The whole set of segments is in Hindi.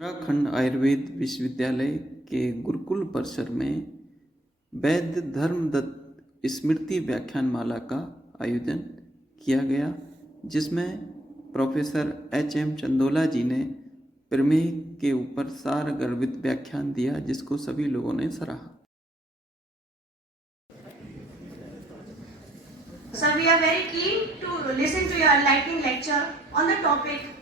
उत्तराखंड आयुर्वेद विश्वविद्यालय के गुरुकुल परिसर में वैद्य धर्मदत्त स्मृति व्याख्यानमाला का आयोजन किया गया, जिसमें प्रोफेसर एच.एम. चंदोला जी ने प्रमेह के ऊपर सारगर्भित व्याख्यान दिया, जिसको सभी लोगों ने सराहा। Sir, we are very keen to listen to your enlightening lecture on the topic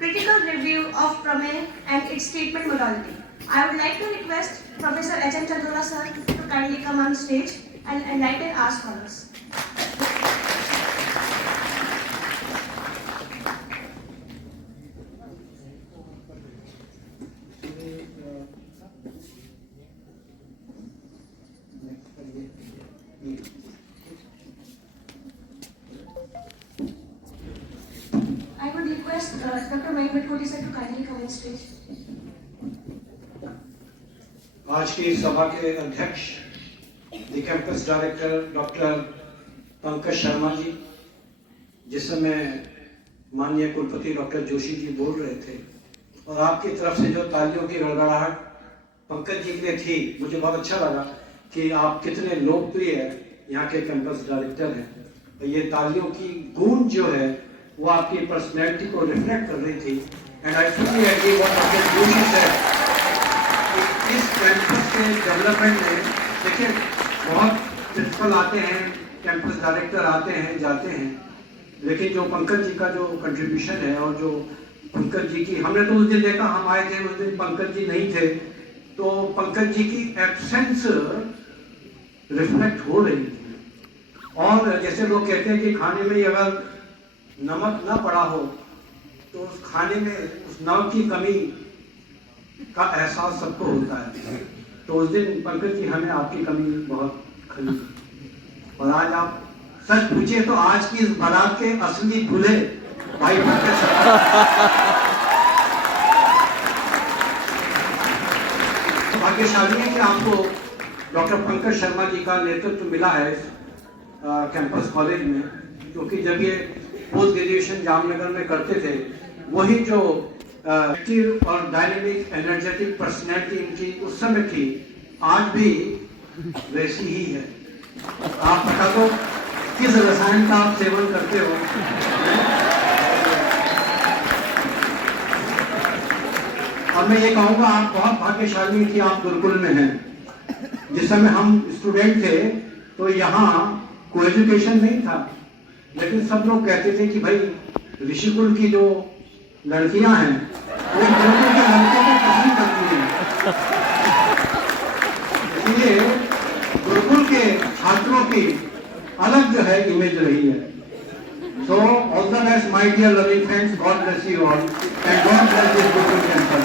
critical review of Prameh and its treatment modality. I would like to request Professor H.M. Chandola sir to kindly come on stage and enlighten our scholars. I would request Dr. Mahimad Koti sir to kindly come on stage. आज की सभा के अध्यक्ष the campus director doctor Pankaj Sharma ji, जिस समय माननीय कुलपति डॉक्टर जोशी जी बोल रहे थे, और आपकी तरफ से जो तालियों की गड़गड़ाहट पंकज जी के लिए थी, मुझे बहुत अच्छा लगा कि आप कितने लोकप्रिय यहाँ के कैंपस डायरेक्टर हैं। ये तालियों की गूंज जो है वो आपकी पर्सनैलिटी को रिफ्लेक्ट कर रही थी। And I fully agree what doctor Joshi said. इस कैंपस के डेवलपमेंट में देखिए, बहुत प्रिंसिपल आते हैं, कैंपस डायरेक्टर आते हैं जाते हैं, लेकिन जो पंकज जी का जो कंट्रीब्यूशन है और जो पंकज जी की, हमने तो उस दिन देखा, हम आए थे उस दिन पंकज जी नहीं थे, तो पंकज जी की एब्सेंस रिफ्लेक्ट हो रही थी। और जैसे लोग कहते हैं कि खाने में अगर नमक ना पड़ा हो तो उस खाने में उस नमक की कमी का एहसास सबको होता है। तो उस दिन पंकज जी हमें आपकी कमी बहुत खली, और आज आप सच पूछिए तो आज की इस बारात के असली दूल्हे भाई पंकज भाग्यशाली है कि आपको डॉक्टर पंकज शर्मा जी का नेतृत्व मिला है इस कैंपस कॉलेज में, क्योंकि जब ये पोस्ट ग्रेजुएशन जामनगर में करते थे, वही जो एक्टिव और डायनेमिक एनर्जेटिक पर्सनैलिटी इनकी उस समय थी, आज भी वैसी ही है। आप बता दो किस रसायन का आप सेवन करते हो। और मैं ये कहूँगा, आप बहुत भाग्यशाली कि आप गुरुकुल में हैं। जिस समय हम स्टूडेंट थे तो यहाँ को एजुकेशन नहीं था, लेकिन सब लोग कहते थे कि भाई ऋषिकुल की जो लड़कियां हैं वो गुरुकुल के लड़कों को पसंद करती हैं। इसलिए गुरुकुल के छात्रों की अलग जो है इमेज रही है। So all the best my dear loving friends, God bless you all and God bless this Gurukul campus.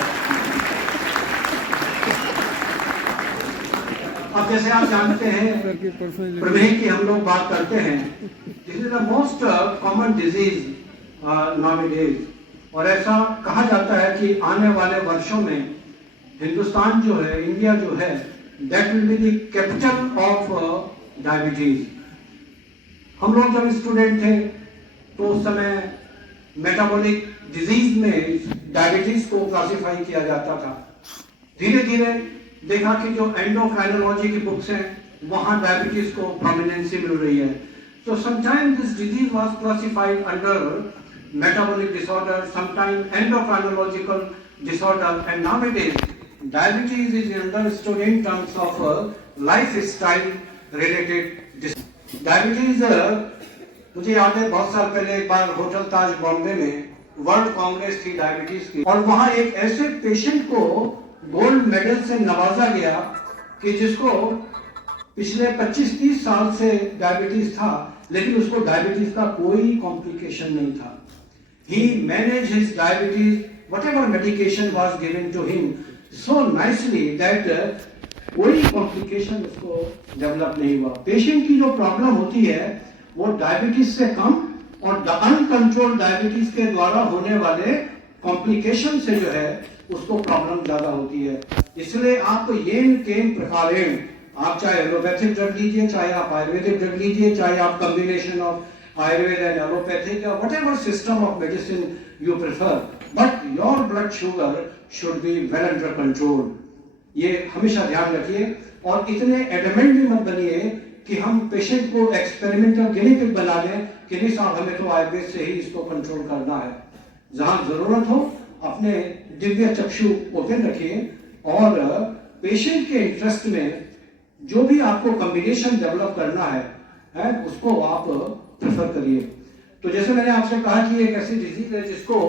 अब जैसे आप जानते हैं, प्रमेह की हम लोग बात करते हैं, this is the most common disease nowadays, और ऐसा कहा जाता है कि आने वाले वर्षों में हिंदुस्तान जो है, इंडिया जो है, that will be the capital of diabetes. हम लोग जब स्टूडेंट थे तो उस समय मेटाबॉलिक डिजीज में डायबिटीज को क्लासिफाई किया जाता था। धीरे धीरे देखा कि जो एंडोक्राइनोलॉजी की बुक्स हैं वहां डायबिटीज को प्रोमिनेंसी मिल रही है। So sometimes this disease was classified under metabolic disorder, sometimes endocrinological disorder, and nowadays diabetes is understood in terms of lifestyle related disease. Diabetes मुझे याद है बहुत साल पहले एक बार होटल ताज बॉम्बे में वर्ल्ड कांग्रेस थी डायबिटीज की, और वहां एक ऐसे पेशेंट को गोल्ड मेडल से नवाजा गया कि जिसको पिछले 25-30 साल से डायबिटीज था, लेकिन उसको डायबिटीज का कोई कॉम्प्लिकेशन नहीं था। He managed his diabetes, whatever medication was given to him, so nicely that कोई कॉम्प्लिकेशन उसको डेवलप नहीं हुआ। पेशेंट की जो प्रॉब्लम होती है वो डायबिटीज से कम और अनकंट्रोल्ड डायबिटीज के द्वारा होने वाले कॉम्प्लिकेशन से जो है उसको प्रॉब्लम ज्यादा होती है। इसलिए आपको येन केन प्रकारेण, आप चाहे एलोपैथिक ड्रग लीजिए, चाहे आप आयुर्वेदिक ड्रग लीजिए, चाहे आप combination of Ayurveda and allopathic or whatever system of medicine you prefer, but your blood sugar should be well under control. ये हमेशा ध्यान रखिए और इतने एडमेंट भी मत बनिए कि हम पेशेंट को एक्सपेरिमेंटल गिनी पिग बना दें कि नहीं साहब हमें तो आयुर्वेद से ही इसको कंट्रोल करना है। जहां जरूरत हो अपने दिव्य चक्षु ओपन रखिए और पेशेंट के इंटरेस्ट में जो भी आपको कॉम्बिनेशन डेवलप करना है उसको आप प्रेफर करिए। तो जैसे मैंने आपसे कहा कि एक ऐसी डिजीज है जिसको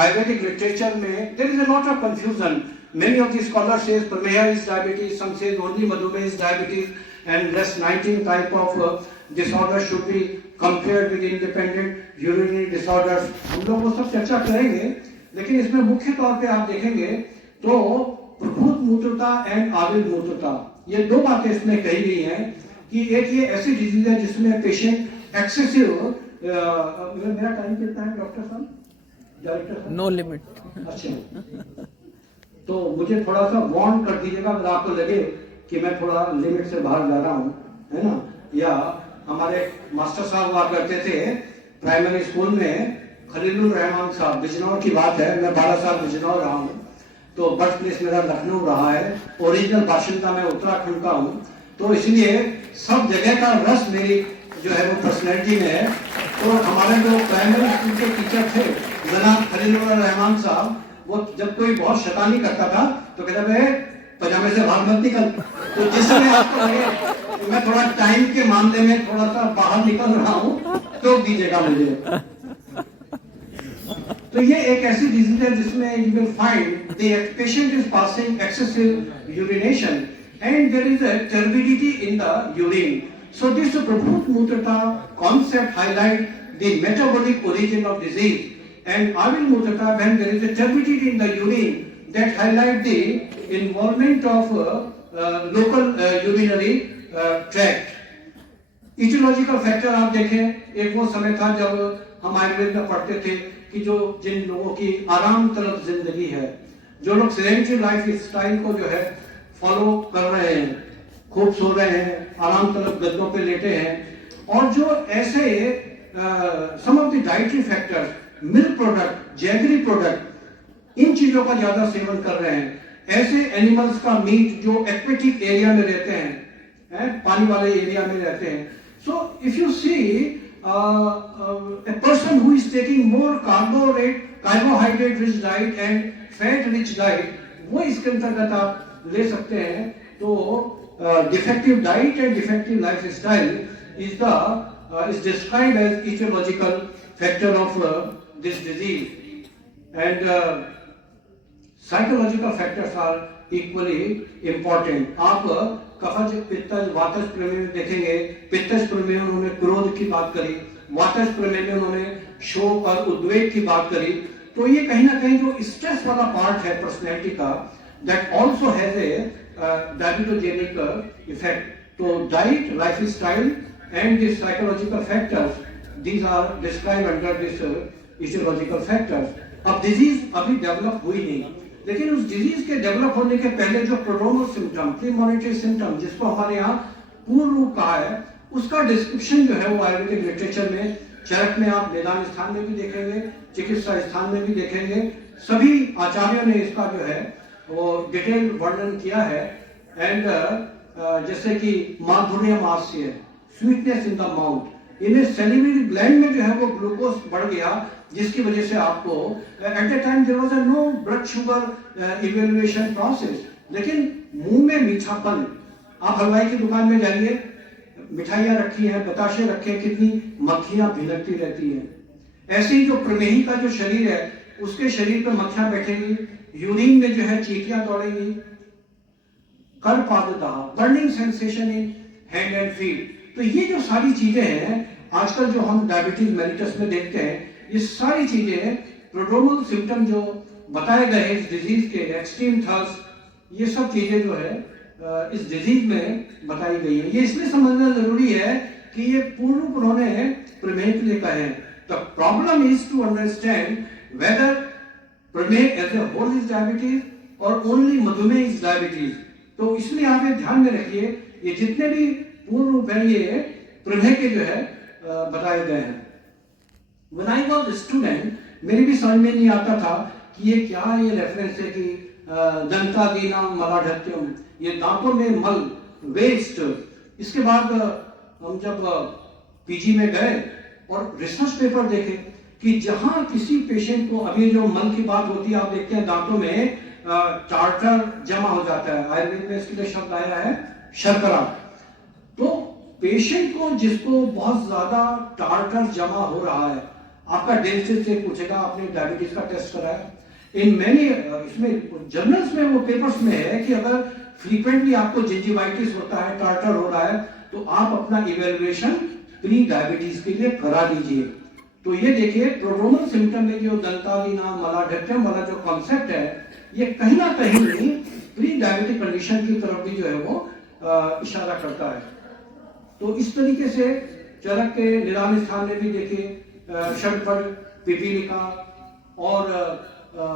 आयुर्वेदिक लिटरेचर में there is a lot of confusion. Many of the scholars say Prameha is diabetes, some say only Madhumeh is diabetes, and rest 19 type of disorders should be compared with independent urinary disorders. हम लोग वो सब चर्चा करेंगे, लेकिन इसमें मुख्य तौर पे आप देखेंगे तो प्रभूत मूत्रता एंड आविल मूत्रता, ये दो बातें इसमें कही गई हैं कि एक ये ऐसी डिजीज है जिसमें पेशेंट एक्सेसिव मेरा टाइम कितना है डॉक्टर साहब, डायरेक्टर साहब? No limit. अच्छा, तो मुझे थोड़ा सा वार्न कर दीजिएगा अगर आपको लगे कि मैं थोड़ा लिमिट से बाहर जा रहा हूँ, है ना। या हमारे मास्टर साहब हुआ करते थे प्राइमरी स्कूल में, खलीलुर रहमान साहब, बिजनौर की बात है, मैं 12 साल बिजनौर रहा हूँ, तो बर्थ प्लेस मेरा लखनऊ रहा है, ओरिजिनल बाशिंदा मैं उत्तराखंड का हूँ, तो इसलिए सब जगह का रस मेरी जो है वो पर्सनैलिटी में है। तो हमारे जो प्राइमरी स्कूल के टीचर थे जनाब खलीलुर रहमान साहब, वो जब कोई बहुत शैतानी करता था तो कहता है पजामे से बाहर मत निकल। तो जिसमें आपको लगे तो मैं थोड़ा टाइम के मामले में थोड़ा सा बाहर निकल रहा हूँ तो दीजिएगा मुझे। तो ये एक ऐसी डिजीज है जिसमें you will find the patient is passing excessive urination and there is a turbidity in the urine. So this प्रभूत मूत्रता concept highlight the metabolic origin of disease, and avil मूत्रता when there is a turbidity in the urine that highlight the involvement of local urinary tract. Etiological factor आप देखें, एक वो समय था जब हम आयुर्वेद में पढ़ते थे कि जो जिन लोगों की आराम तलब जिंदगी है, जो लोग सेडेंटरी लाइफ स्टाइल को जो है फॉलो कर रहे हैं, खूब सो रहे हैं, आराम तलब गद्दों पे लेटे हैं, और जो ऐसे some of the dietary factors, milk product, jaggery product, इन चीजों का ज्यादा सेवन कर रहे हैं, ऐसे एनिमल्स का मीट जो एक्वेटिक एरिया में रहते हैं, पानी वाले एरिया में रहते हैं। So if you see a person who is taking more carbohydrate rich diet and fat rich diet, वो इसके अंतर्गत आप ले सकते हैं। तो defective diet and defective lifestyle is described as etiological factor of this disease, and psychological factors are equally important. आप कफज पित्तज वातज प्रमेय में देखेंगे, पित्तज प्रमेय में उन्होंने क्रोध की बात करी, वातज प्रमेय में उन्होंने शोक और उद्वेग की बात करी। तो ये कहीं ना कहीं जो स्ट्रेस वाला पार्ट है पर्सनैलिटी का, that also has a diabetogenic effect. तो diet, lifestyle and the psychological factors, these are described under this etiological factors. अब डिजीज अभी डेवलप हुई नहीं, लेकिन उस डिजीज के डेवलप होने के पहले जो प्रोड्रोमल सिम्टम, प्रीमोनिटरी सिम्टम, जिसको हमारे यहाँ पूर्व रूप कहा है, उसका डिस्क्रिप्शन जो है वो आयुर्वेदिक लिटरेचर में, चरक में आप निदान स्थान में भी देखेंगे, चिकित्सा स्थान में भी देखेंगे, सभी आचार्यों ने इसका जो है वो डिटेल वर्णन किया है। एंड जैसे कि माधुर्य मास्य, स्वीटनेस इन द माउथ, इन्हें सेलिवरी ग्लैंड में जो है वो ग्लूकोज बढ़ गया, जिसकी वजह से आपको at the time there was a no blood sugar evaluation process, लेकिन मुंह में मीठापन, आप हलवाई की दुकान में जाइए, मिठाइयां रखी हैं, बताशे रखे हैं, कितनी मक्खियां भिनकती रहती हैं। ऐसे ही जो प्रमेही का जो शरीर है, उसके शरीर पर मक्खियां बैठेंगी, यूरिन में जो है चींटियां दौड़ेंगी, कर पाददाह, burning sensation in hand and feet. तो ये जो सारी चीजें हैं आजकल जो हम डायबिटीज मेलिटस में देखते हैं, ये सारी चीजें प्रोड्रोमल सिम्टम जो बताए गए हैं इस डिजीज के, एक्सट्रीम थर्स्ट, ये सब चीजें जो है इस डिजीज में बताई गई है। ये इसलिए समझना जरूरी है कि ये पूर्ण उन्होंने प्रमेह के लिए कहे हैं। The problem is to understand whether प्रमेह as a whole is diabetes और ओनली मधुमेह इज डायबिटीज। तो इसलिए आप ये ध्यान में रखिए, ये जितने भी पूर्ण रूप है ये प्रमेह के जो है बताए गए हैं। When I was a student, मेरी भी समझ में नहीं आता था कि ये क्या ये रेफरेंस है कि दंतादीनां मलाढ्यम, ये दांतों में मल, वेस्ट। इसके बाद हम जब पीजी में गए और रिसर्च पेपर देखे कि जहां किसी पेशेंट को, अभी जो मल की बात होती है, आप देखते हैं दांतों में टार्टर जमा हो जाता है, आयुर्वेद में इसके लिए शब्द आया है शर्करा। तो पेशेंट को जिसको बहुत ज्यादा टार्टर जमा हो रहा है, आपका डेंटिस्ट से पूछेगा आपने डायबिटीज का टेस्ट कराया, इन मैनी इसमें जर्नल्स में वो पेपर्स में है कि अगर फ्रीक्वेंटली आपको जिंजिवाइटिस होता है, टार्टर हो रहा है, तो आप अपना इवेल्युएशन प्री डायबिटीज के लिए करा लीजिए। तो ये देखिए प्रोड्रोमल सिम्टम में जो दंतादीनां मलाढ्यम वाला जो कॉन्सेप्ट है, ये कहीं ना कहीं प्री डायबिटिक कंडीशन की तरफ भी जो है वो इशारा करता है। तो इस तरीके से चरक के निदान स्थान में भी देखिए षडपद पिपीलिका और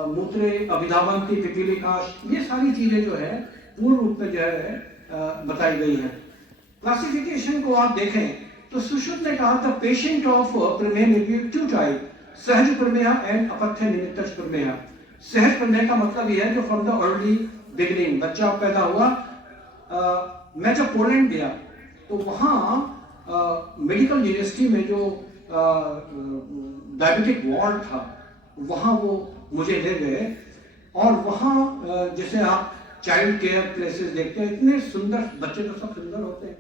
मूत्रे अभिधावंती पिपीलिका, ये सारी चीजें जो है पूर्ण रूप में जो है बताई गई है। क्लासिफिकेशन को आप देखें तो सुश्रुत ने कहा था पेशेंट ऑफ प्रमेह में भी टू टाइप, सहज प्रमेह एंड अपथ्य निमित्तज प्रमेह। सहज प्रमेह का मतलब यह है जो फ्रॉम द अर्ली बिगिनिंग, बच्चा पैदा हुआ, मैं जब पोलैंड गया तो वहाँ मेडिकल यूनिवर्सिटी में जो डायबिटिक वार्ड था, वहाँ वो मुझे ले गए और वहाँ जैसे आप चाइल्ड केयर प्लेसेस देखते हैं, इतने सुंदर बच्चे, तो सब सुंदर होते हैं,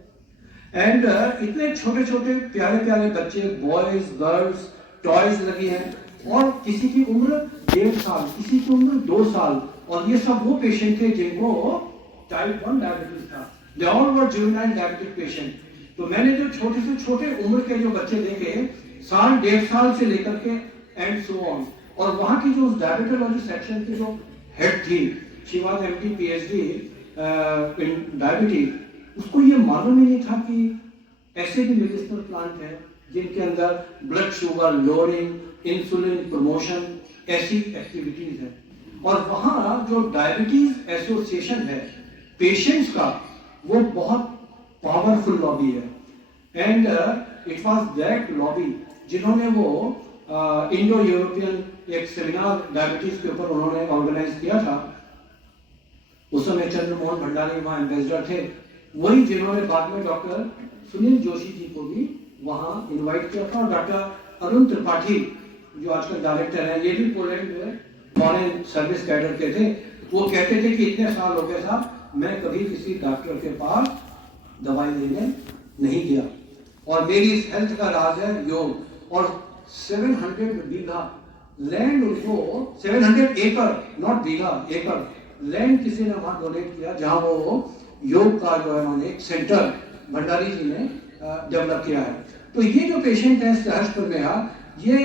एंड इतने छोटे छोटे प्यारे प्यारे बच्चे, बॉयज गर्ल्स, टॉयज लगी हैं, और किसी की उम्र 1.5 साल, किसी की उम्र 2 साल, और ये सब वो पेशेंट थे जिनको टाइप 1 डायबिटीज था। They all were juvenile diabetic patient. तो मैंने जो छोटे से छोटे उम्र के जो बच्चे देखे, 1.5 साल से लेकर के एंड सो ऑन, और वहां की जो डायबिटोलॉजी सेक्शन की जो हेड थी, she was MD PhD in diabetes, उसको ये मालूम ही नहीं था कि ऐसे भी मेडिसिनल प्लांट है जिनके अंदर blood sugar lowering, insulin promotion, ऐसी एक्टिविटीज है। और वहां जो डायबिटीज एसोसिएशन है पेशेंट्स का, वो बहुत पावरफुल लॉबी है, and it was that lobby जिन्होंने वो इंडो यूरोपियन एक सेमिनार डायबिटीज के ऊपर उन्होंने ऑर्गेनाइज किया था। उस समय चंद्रमोहन भंडारी वहां एम्बेसडर थे, वही जिन्होंने बाद में डॉक्टर सुनील जोशी जी को भी वहां इनवाइट किया था। और डॉक्टर अरुण त्रिपाठी जो आजकल डायरेक्टर हैं, ये भी पोलैंड में फॉरेन सर्विस कैडर के थे। वो कहते थे कि इतने साल हो गए साहब, मैं कभी किसी डॉक्टर के पास दवाई लेने नहीं गया, और मेरी इस हेल्थ का राज है योग। और 700 बीघा लैंड उनको, 700 एकड़, नॉट बीघा, एकड़ लैंड किसी ने वहां डोनेट किया, जहां वो योग का जो है उन्होंने एक सेंटर भंडारी जी ने डेवलप किया है। तो ये जो पेशेंट है सहज प्रमेह, ये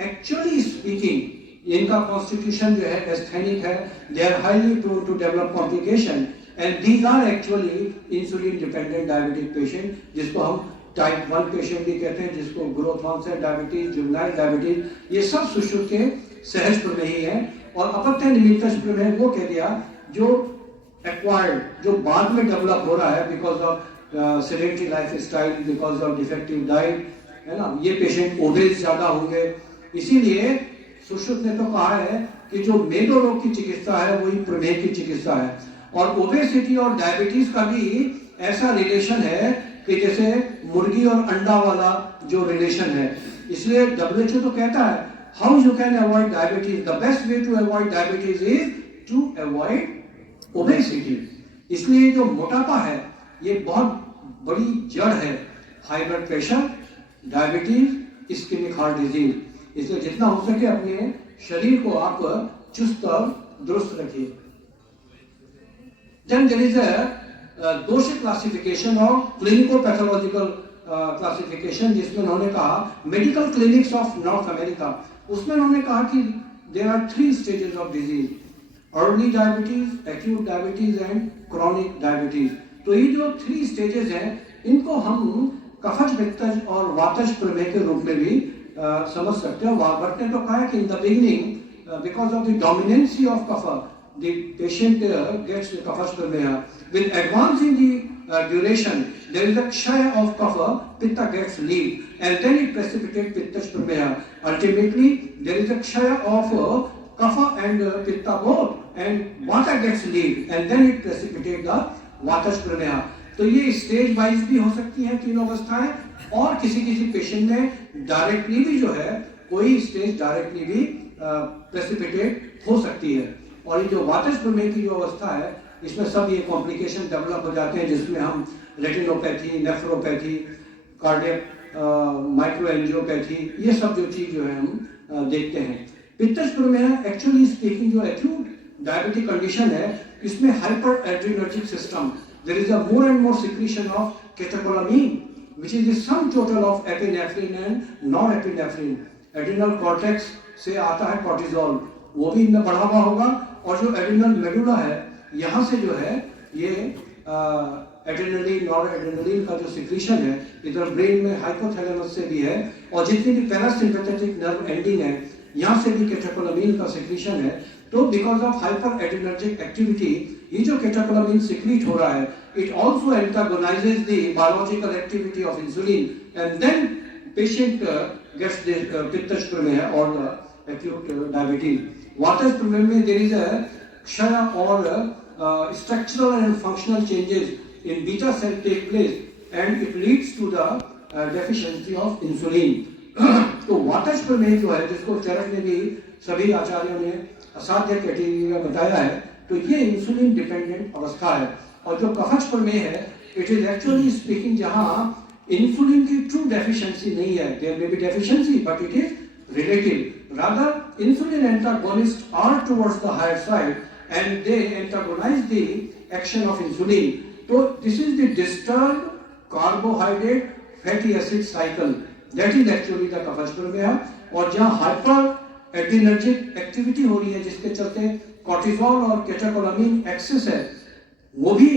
एक्चुअली स्पीकिंग इनका कॉन्स्टिट्यूशन जो है एस्थेनिक है, they are highly prone to develop complication, and these are actually insulin dependent diabetic patient, जिसको हम टाइप 1 पेशेंट भी कहते हैं, जिसको growth onset diabetes, juvenile diabetes, ये सब सुश्रुत के सहज प्रमेही है। और अपथ्य निमित्तज प्रमेह वो कह दिया जो एक्वायर्ड, जो बाद में डेवलप हो रहा है because of sedentary life style, because of defective diet, है ना, ये पेशेंट ओबेस ज्यादा होंगे। इसीलिए सुश्रुत ने तो कहा है कि जो मेदो रोग की चिकित्सा है वही प्रमेह की चिकित्सा है। और ओबेसिटी और डायबिटीज का भी ऐसा रिलेशन है कि जैसे मुर्गी और अंडा वाला जो रिलेशन है। इसलिए WHO तो कहता है how you can avoid diabetes, the best way to avoid diabetes is to avoid obesity. इसलिए जो मोटापा है ये बहुत बड़ी जड़ है, high blood pressure, diabetes, ischemic heart disease. इसलिए जितना हो सके अपने शरीर को आप चुस्त और दुरुस्त रखिए। Then there is a दोष क्लासिफिकेशन और क्लिनिको पैथोलॉजिकल क्लासिफिकेशन, जिसमें उन्होंने कहा medical clinics of North America, उसमें उन्होंने कहा कि there are 3 stages of disease, early diabetes, acute diabetes and chronic diabetes. तो ये जो 3 स्टेजेस हैं, इनको हम कफज, पित्तज और वातज प्रमेह के रूप में भी समझ सकते हैं। वार्बर्ट ने तो कहा कि in the beginning because of the dominancy of kapha, the patient gets the kapha prameha. With advancing the duration, there is a kshaya of kapha, pitta gets lead, and then it precipitates pitta prameha. Ultimately, there is a kshaya of kapha and pitta both, and vata gets lead and then it precipitates the वातज प्रमेह। तो ये स्टेज वाइज भी हो सकती है तीनों अवस्थाएं, और किसी किसी पेशेंट में डायरेक्टली भी जो है कोई स्टेज डायरेक्टली भी प्रेसिपिटेट हो सकती है। और ये जो वातज प्रमेह की जो अवस्था है इसमें सब ये कॉम्प्लिकेशन डेवलप हो जाते हैं, जिसमें हम रेटिनोपैथी, नेफ्रोपैथी, कार्डियक माइक्रोएंजियोपैथी, ये सब जो चीज जो है हम देखते हैं। पित्तज प्रमेह एक्चुअली स्पीकिंग जो एक्यूट डायबिटिक कंडीशन है, इसमें hyper adrenergic system, there is a more and more secretion of catecholamine which is the sum total of epinephrine and norepinephrine. Adrenal cortex से आता है कॉर्टिजोल, वो भी इनमें बढ़ा हुआ होगा, और जो एड्रिनल मेडुला है यहाँ से जो है ये एड्रेनलिन, नॉरएड्रेनलिन का जो सिक्रीशन है इधर ब्रेन में हाइपोथैलेमस से भी है, और जितनी भी पैरासिम्पैथेटिक नर्व एंडिंग है यहाँ से भी कैटेकोलामीन का सिक्रीशन है। तो because of hyper adrenergic activity ये जो कैटेकोलामीन सिक्रीट हो रहा है, it also antagonizes the biological activity of insulin, and then patient gets the pitta prameha or the acute diabetes. Vata prameha mein there is a kshaya or structural and functional changes in beta cell take place, and it leads to the deficiency of insulin. तो वातज प्रमेह जो है, जिसको चरक ने भी सभी आचार्यों ने असाध्य कैटेगरी में बताया है, तो ये इंसुलिन डिपेंडेंट अवस्था है। और जो कफज प्रमेह है, इट इज एक्चुअली स्पीकिंग जहां इंसुलिन की ट्रू डेफिशिएंसी नहीं है, there may be deficiency but it is relative, rather insulin antagonist are towards the higher side and they antagonize the action of insulin. तो this is the disturb carbohydrate fatty acid cycle, that is actually the कफज प्रमेह। और जहां हाइपर एड्रिनर्जिक एक्टिविटी हो रही है, जिसके चलते कॉर्टिसोल और कैटेकोलामीन एक्सेस है, वो भी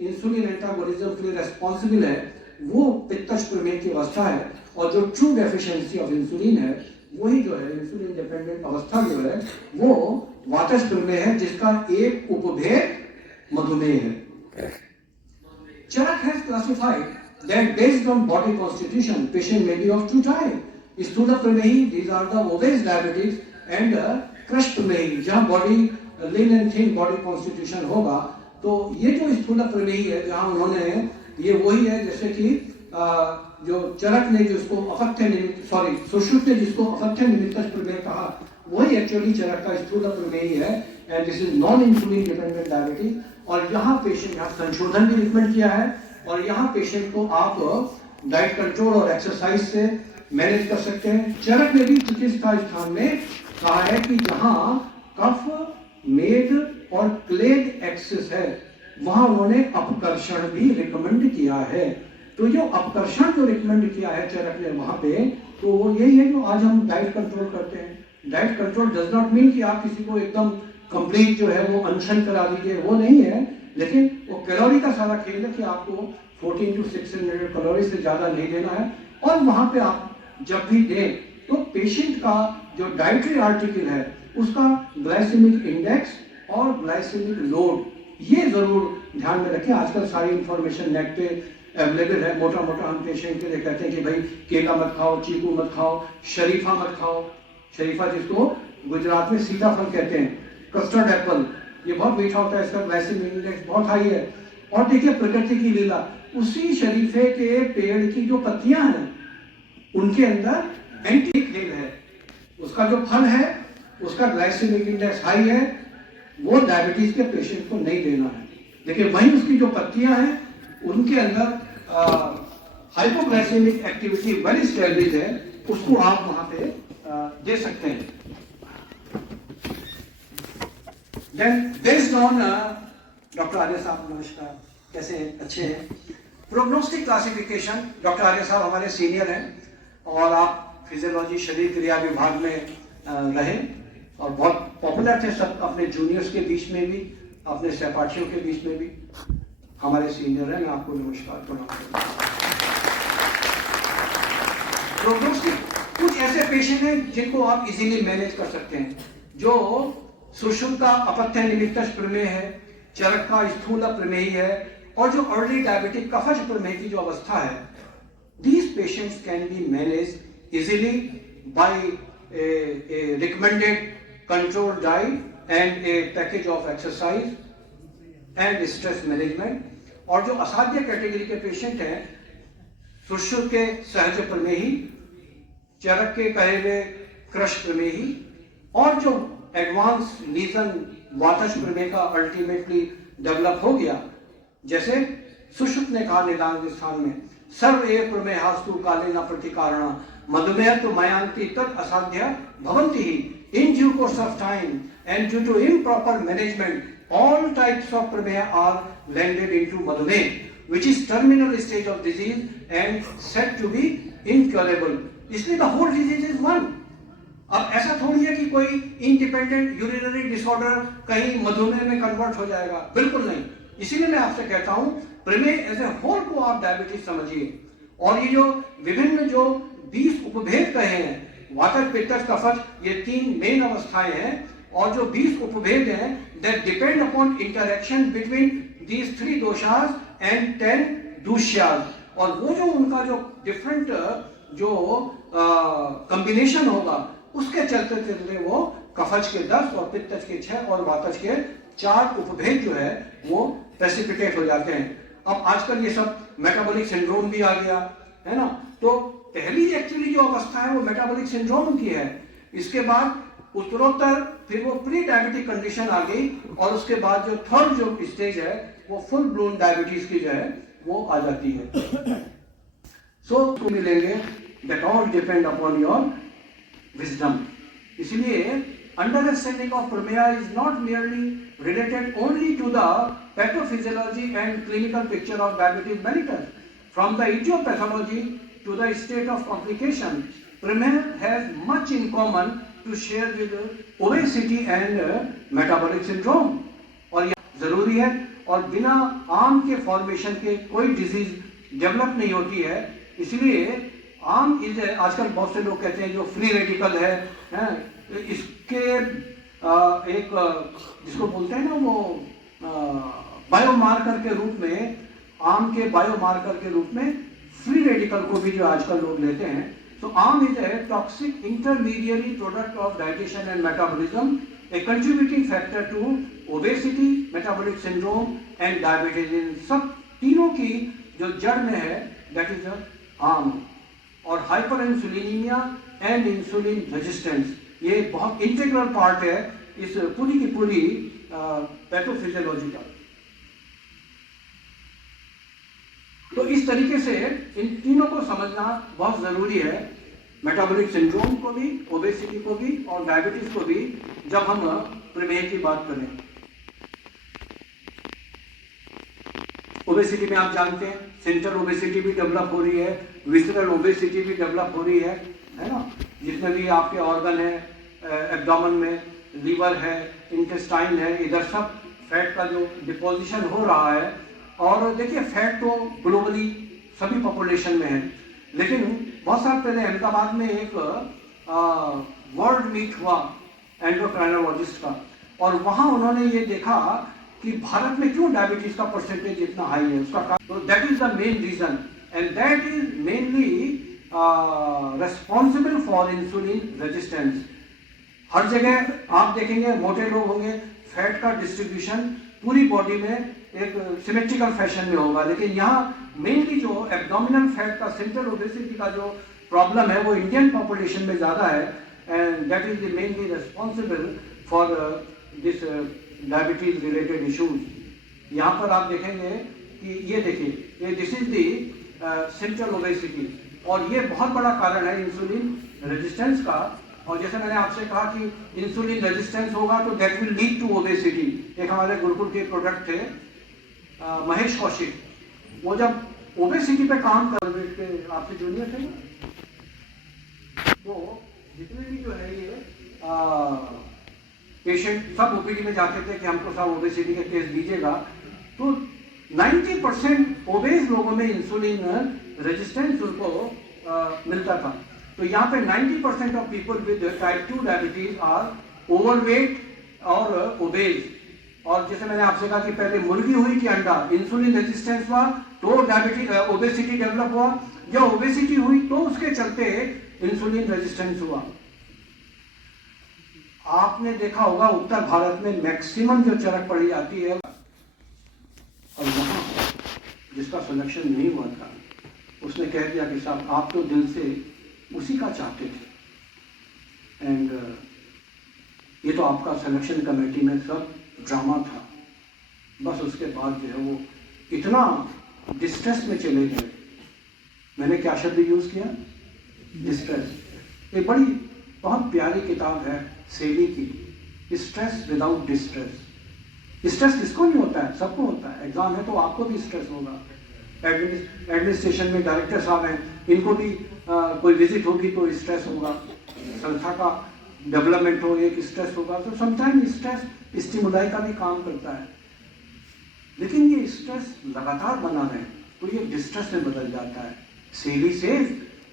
इंसुलिन एंटागोनिज्म के लिए रेस्पॉन्सिबल है, वो पित्तज प्रमेह की अवस्था है। और जो ट्रू डेफिशिएंसी ऑफ इंसुलिन है, वही जो है इंसुलिन डिपेंडेंट अवस्था जो है वो वातज प्रमेह है, जिसका एक उपभेद मधुमेह है। Charak has classified that based on body constitution patient may be of two type, स्थूल प्रमेही, these are the obese diabetics, and क्रश प्रमेही, जहां body lean and thin body constitution होगा। तो ये जो स्थूल प्रमेही है, जहां उन्होंने ये वही है जैसे कि जो चरक ने जिसको अपथ्य निमित्त, सॉरी सुश्रुत ने जिसको अपथ्य निमित्त प्रमेह कहा, वही एक्चुअली चरक का स्थूल प्रमेही है, and this is non insulin dependent diabetes. और यहाँ पेशेंट, यहाँ संशोधन भी रिकमेंड किया है, और यहाँ पेशेंट को आप डाइट कंट्रोल और एक्सरसाइज से मैनेज कर सकते हैं। चरक ने भी चिकित्सा स्थान में कहा है कि जहाँ कफ, मेद और क्लेड एक्सेस है, वहां उन्होंने अपकर्षण भी रिकमेंड किया है। तो जो अपकर्षण जो रिकमेंड किया है चरक ने वहां पे, तो वो यही है जो आज हम डाइट कंट्रोल करते हैं। Diet control does not mean कि आप किसी को एकदम कंप्लीट जो है वो अनशन करा दीजिए, वो नहीं है, लेकिन वो कैलोरी का सारा खेल है कि आपको 14 to 600 कैलोरी से ज्यादा नहीं लेना है। और वहां पे आप जब भी दें तो पेशेंट का जो डाइटरी आर्टिकल है उसका ग्लाइसेमिक इंडेक्स और ग्लाइसेमिक लोड ये जरूर ध्यान में रखें। आजकल सारी इंफॉर्मेशन नेट पे अवेलेबल है। मोटा मोटा हम पेशेंट के लिए कहते हैं कि भाई केला मत खाओ, चीकू मत खाओ, शरीफा मत खाओ, शरीफा जिसको गुजरात में सीताफल कहते हैं, कस्टर्ड एप्पल, ये बहुत मीठा होता है, इसका ग्लाइसेमिक इंडेक्स बहुत हाई है। और देखिए प्रकृति की लीला, उसी शरीफे के पेड़ की जो पत्तियां हैं उनके अंदर एंटी खेल है, उसका जो फल है उसका ग्लाइसेमिक इंडेक्स हाई है, वो डायबिटीज के पेशेंट को नहीं देना है। देखिए वहीं उसकी जो पत्तियां हैं उनके अंदर हाइपोग्लाइसेमिक एक्टिविटी वेल एस्टैब्लिश्ड है, उसको आप वहां पे दे सकते हैं। देन बेस्ड ऑन डॉक्टर आर्य साहब, नमस्कार, कैसे हैं? अच्छे हैं। प्रोग्नोस्टिक क्लासिफिकेशन, डॉक्टर आर्य साहब हमारे सीनियर हैं और आप फिजियोलॉजी शरीर क्रिया विभाग में रहे और बहुत पॉपुलर थे सब अपने जूनियर्स के बीच में भी, अपने सहपाठियों के बीच में भी। हमारे सीनियर हैं, मैं आपको नमस्कार प्रणाम करता हूं। प्रोग्नोस्टिक, कुछ ऐसे पेशेंट हैं जिनको आप इजीली मैनेज कर सकते हैं, जो सुषुम्ना का अपथ्य निमित्त प्रमेह है, चरक का स्थूल प्रमेही है, और जो अर्ली डायबिटिक कफज प्रमेह की जो अवस्था है, these patients can be managed easily by a recommended controlled diet and a package of exercise and stress management. और जो असाध्य कैटेगरी के पेशेंट हैं, सुश्रुत के सहज प्रमेही, चरक के कहे हुए क्रश प्रमेही, और जो एडवांस लीजन वातज प्रमेय का अल्टीमेटली डेवलप हो गया, जैसे सुश्रुत ने कहा निदान स्थान में, सर्व एव प्रमेहास्तु कालेन प्रतिकारणा मधुमेह तो मयांति तद असाध्य भवन्ति ही. In due course of time and due to improper management, all types of prameha are landed into madhumeh, which is terminal stage of disease and said to be incurable. इसलिए the whole disease is one. अब ऐसा थोड़ी है कि कोई इंडिपेंडेंट यूरिनरी डिसऑर्डर कहीं मधुमेह में कन्वर्ट हो जाएगा, बिल्कुल नहीं. इसीलिए मैं आपसे कहता हूं प्रमेह एज ए होल को आप डायबिटीज समझिए. और ये जो विभिन्न जो 20 उपभेद कहे हैं, वातज पित्तज कफज, ये 3 मेन अवस्थाएं हैं, और जो 20 उपभेद हैं that depend upon interaction between these 3 doshas and 10 दूष्यास. और वो जो उनका जो डिफरेंट जो कॉम्बिनेशन होगा, उसके चलते चलते वो कफज के 10 और पित्तज के 6 और वातज के 4 उपभेद जो है वो प्रेसिपिटेट हो जाते हैं. अब आजकल ये सब मेटाबॉलिक सिंड्रोम भी आ गया है ना. तो पहली एक्चुअली जो अवस्था है वो मेटाबॉलिक सिंड्रोम की है. इसके बाद उत्तरोत्तर फिर वो प्री डायबिटिक कंडीशन आ गई, और उसके बाद जो थर्ड जो स्टेज है वो फुल ब्लोन डायबिटीज की जो है वो आ जाती है. सो मिलेंगे that all depend upon your wisdom. इसलिए understanding of prameha is not merely related only to the pathophysiology and clinical picture of diabetes mellitus. From the etiology to the state of complication, prameha has much in common to share with obesity and metabolic syndrome. और यह जरूरी है, और बिना आम के फॉर्मेशन के कोई डिजीज डेवलप नहीं होती है. इसलिए आम इज आजकल बहुत से लोग कहते हैं जो फ्री रेडिकल है, इसके एक जिसको बोलते हैं ना वो बायोमार्कर के रूप में, आम के बायोमार्कर के रूप में फ्री रेडिकल को भी जो आजकल लोग लेते हैं. तो ama is a toxic intermediary product of digestion and metabolism, a contributing factor to obesity, metabolic syndrome and diabetes. इन सब तीनों की जो जड़ में है दैट इज आम. और हाइपर इंसुलिनीमिया एंड इंसुलिन रेजिस्टेंस ये बहुत इंटीग्रल पार्ट है इस पूरी की पूरी पैथोफिजियोलॉजी का. तो इस तरीके से इन तीनों को समझना बहुत जरूरी है, मेटाबॉलिक सिंड्रोम को भी, ओबेसिटी को भी और डायबिटीज को भी, जब हम प्रमेह की बात करें. ओबेसिटी में आप जानते हैं सेंट्रल ओबेसिटी भी डेवलप हो रही है, विसरल ओबेसिटी भी डेवलप हो रही है ना, जिसमें भी आपके ऑर्गन है, एब्डोमेन में लीवर है, इंटेस्टाइन है, इधर सब फैट का जो डिपोजिशन हो रहा है. और देखिए फैट तो ग्लोबली सभी पॉपुलेशन में है, लेकिन बहुत साल पहले अहमदाबाद में एक वर्ल्ड मीट हुआ एंडोक्राइनोलॉजिस्ट का, और वहां उन्होंने ये देखा कि भारत में क्यों डायबिटीज का परसेंटेज इतना हाई है. उसका तो that is the main reason, and that is mainly responsible for insulin resistance. हर जगह आप देखेंगे मोटे लोग होंगे, फैट का डिस्ट्रीब्यूशन पूरी बॉडी में एक सिमेट्रिकल फैशन में होगा, लेकिन यहाँ मेनली जो एब्डोमिनल फैट का, सेंट्रल ओबेसिटी का जो प्रॉब्लम है वो इंडियन पॉपुलेशन में ज़्यादा है, and that is the mainly responsible for this diabetes related issues. यहाँ पर आप देखेंगे कि ये देखिए, ये this is the central obesity, और ये बहुत बड़ा कारण है इंसुलिन रेजिस्टेंस का. और जैसे मैंने आपसे कहा कि इंसुलिन रेजिस्टेंस होगा तो that will lead to obesity. एक हमारे गुरुकुल के प्रोडक्ट थे महेश कौशिक, वो जब ओबेसिटी पे काम कर रहे थे, आपसे जूनियर थे, तो जितने भी जो है ये पेशेंट सब ओपीडी में जाते थे कि हमको सब ओबेसिटी के केस दीजिएगा, तो 90% ओबेस लोगों में इंसुलिन रेजिस्टेंस उनको मिलता था. तो यहाँ पे 90% of people with type 2 diabetes are overweight और ओबेज. और जैसे मैंने आपसे कहा कि पहले मुर्गी हुई कि अंडा, इंसुलिन रेजिस्टेंस हुआ तो डायबिटीज ओबेसिटी डेवलप हुआ, या ओबेसिटी हुई तो उसके चलते इंसुलिन रेजिस्टेंस हुआ. आपने देखा होगा उत्तर भारत में मैक्सिमम जो चरक पड़ी जाती है, और वहाँ जिसका सिलेक्शन नहीं हुआ था उसने कह दिया कि साहब आप तो दिल से उसी का चाहते थे, एंड ये तो आपका सिलेक्शन कमेटी में सब ड्रामा था। बस उसके बाद जो है वो इतना डिस्ट्रेस में चले गए। मैंने क्या शब्द यूज़ किया? डिस्ट्रेस। ये बड़ी बहुत प्यारी किताब है सेली की, स्ट्रेस विदाउट डिस्ट्रेस। स्ट्रेस किसको नहीं होता है? सबको होता है। एग्जाम है तो आपको भी स्ट्रेस होगा। एडमिनिस्ट्रेशन में डायरेक्टर साहब हैं, इनको भी कोई विजिट होगी तो स्ट्रेस होगा। संस्था का डेवलपमेंट हो, एक स्ट्रेस होगा। तो समटाइम स्ट्रेस स्टिमुलाई का भी काम करता है, लेकिन ये स्ट्रेस लगातार बना रहे तो ये डिस्ट्रेस में बदल जाता है। Selye says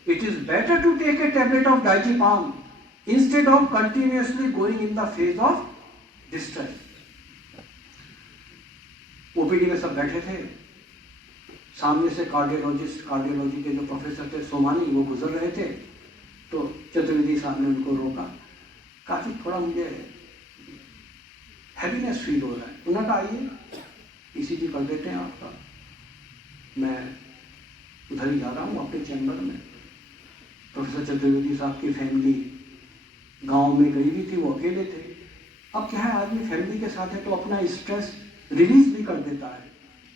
it is better to take a tablet of diazepam instead of continuously going in the phase of distress. OPD में सब बैठे थे, सामने से कार्डियोलॉजी के जो प्रोफेसर थे सोमानी, वो गुजर रहे थे। तो चतुर्वेदी साहब ने उनको रोका, काफी थोड़ा मुझे हैवीनेस फील हो रहा है। उन्होंने कहा आइए ईसीजी कर देते हैं आपका। मैं उधर ही जा रहा हूँ अपने चैम्बर में। प्रोफेसर चतुर्वेदी साहब की फैमिली गांव में गई हुई थी, वो अकेले थे। अब क्या है, आदमी फैमिली के साथ है तो अपना स्ट्रेस रिलीज भी कर देता है।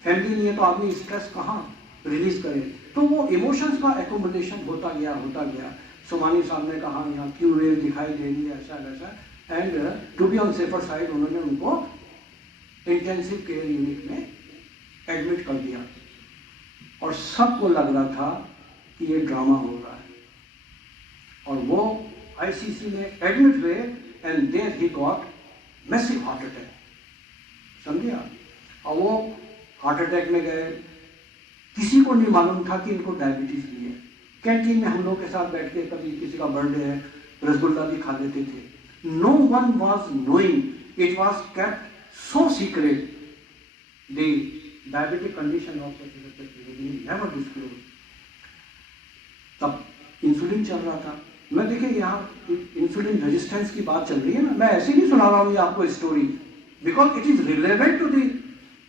फैमिली नहीं है तो आदमी स्ट्रेस कहाँ रिलीज करे? तो वो इमोशंस का एकोमोडेशन होता गया। सोमानी साहब ने कहा यहाँ क्यू रेल दिखाई दे रही है, ऐसा वैसा, and to be on safer side उन्होंने उनको इंटेंसिव केयर यूनिट में एडमिट कर दिया। और सबको लग रहा था कि ये ड्रामा हो रहा है, और वो आईसीसी में एडमिट हुए and there he got massive heart attack. समझे आप? और वो हार्ट अटैक में गए, किसी को नहीं मालूम था कि इनको डायबिटीज भी है। कैंटीन में हम लोग के साथ बैठ के कभी किसी का बर्थडे है रसगुल्ला भी खा लेते थे। No one was knowing, it was kept so secret. The diabetic condition of never disclose. तब इंसुलिन चल रहा था। मैं देखिए यहाँ इंसुलिन रेजिस्टेंस की बात चल रही है ना, मैं ऐसे नहीं सुना रहा हूँ ये आपको story, because it is relevant to the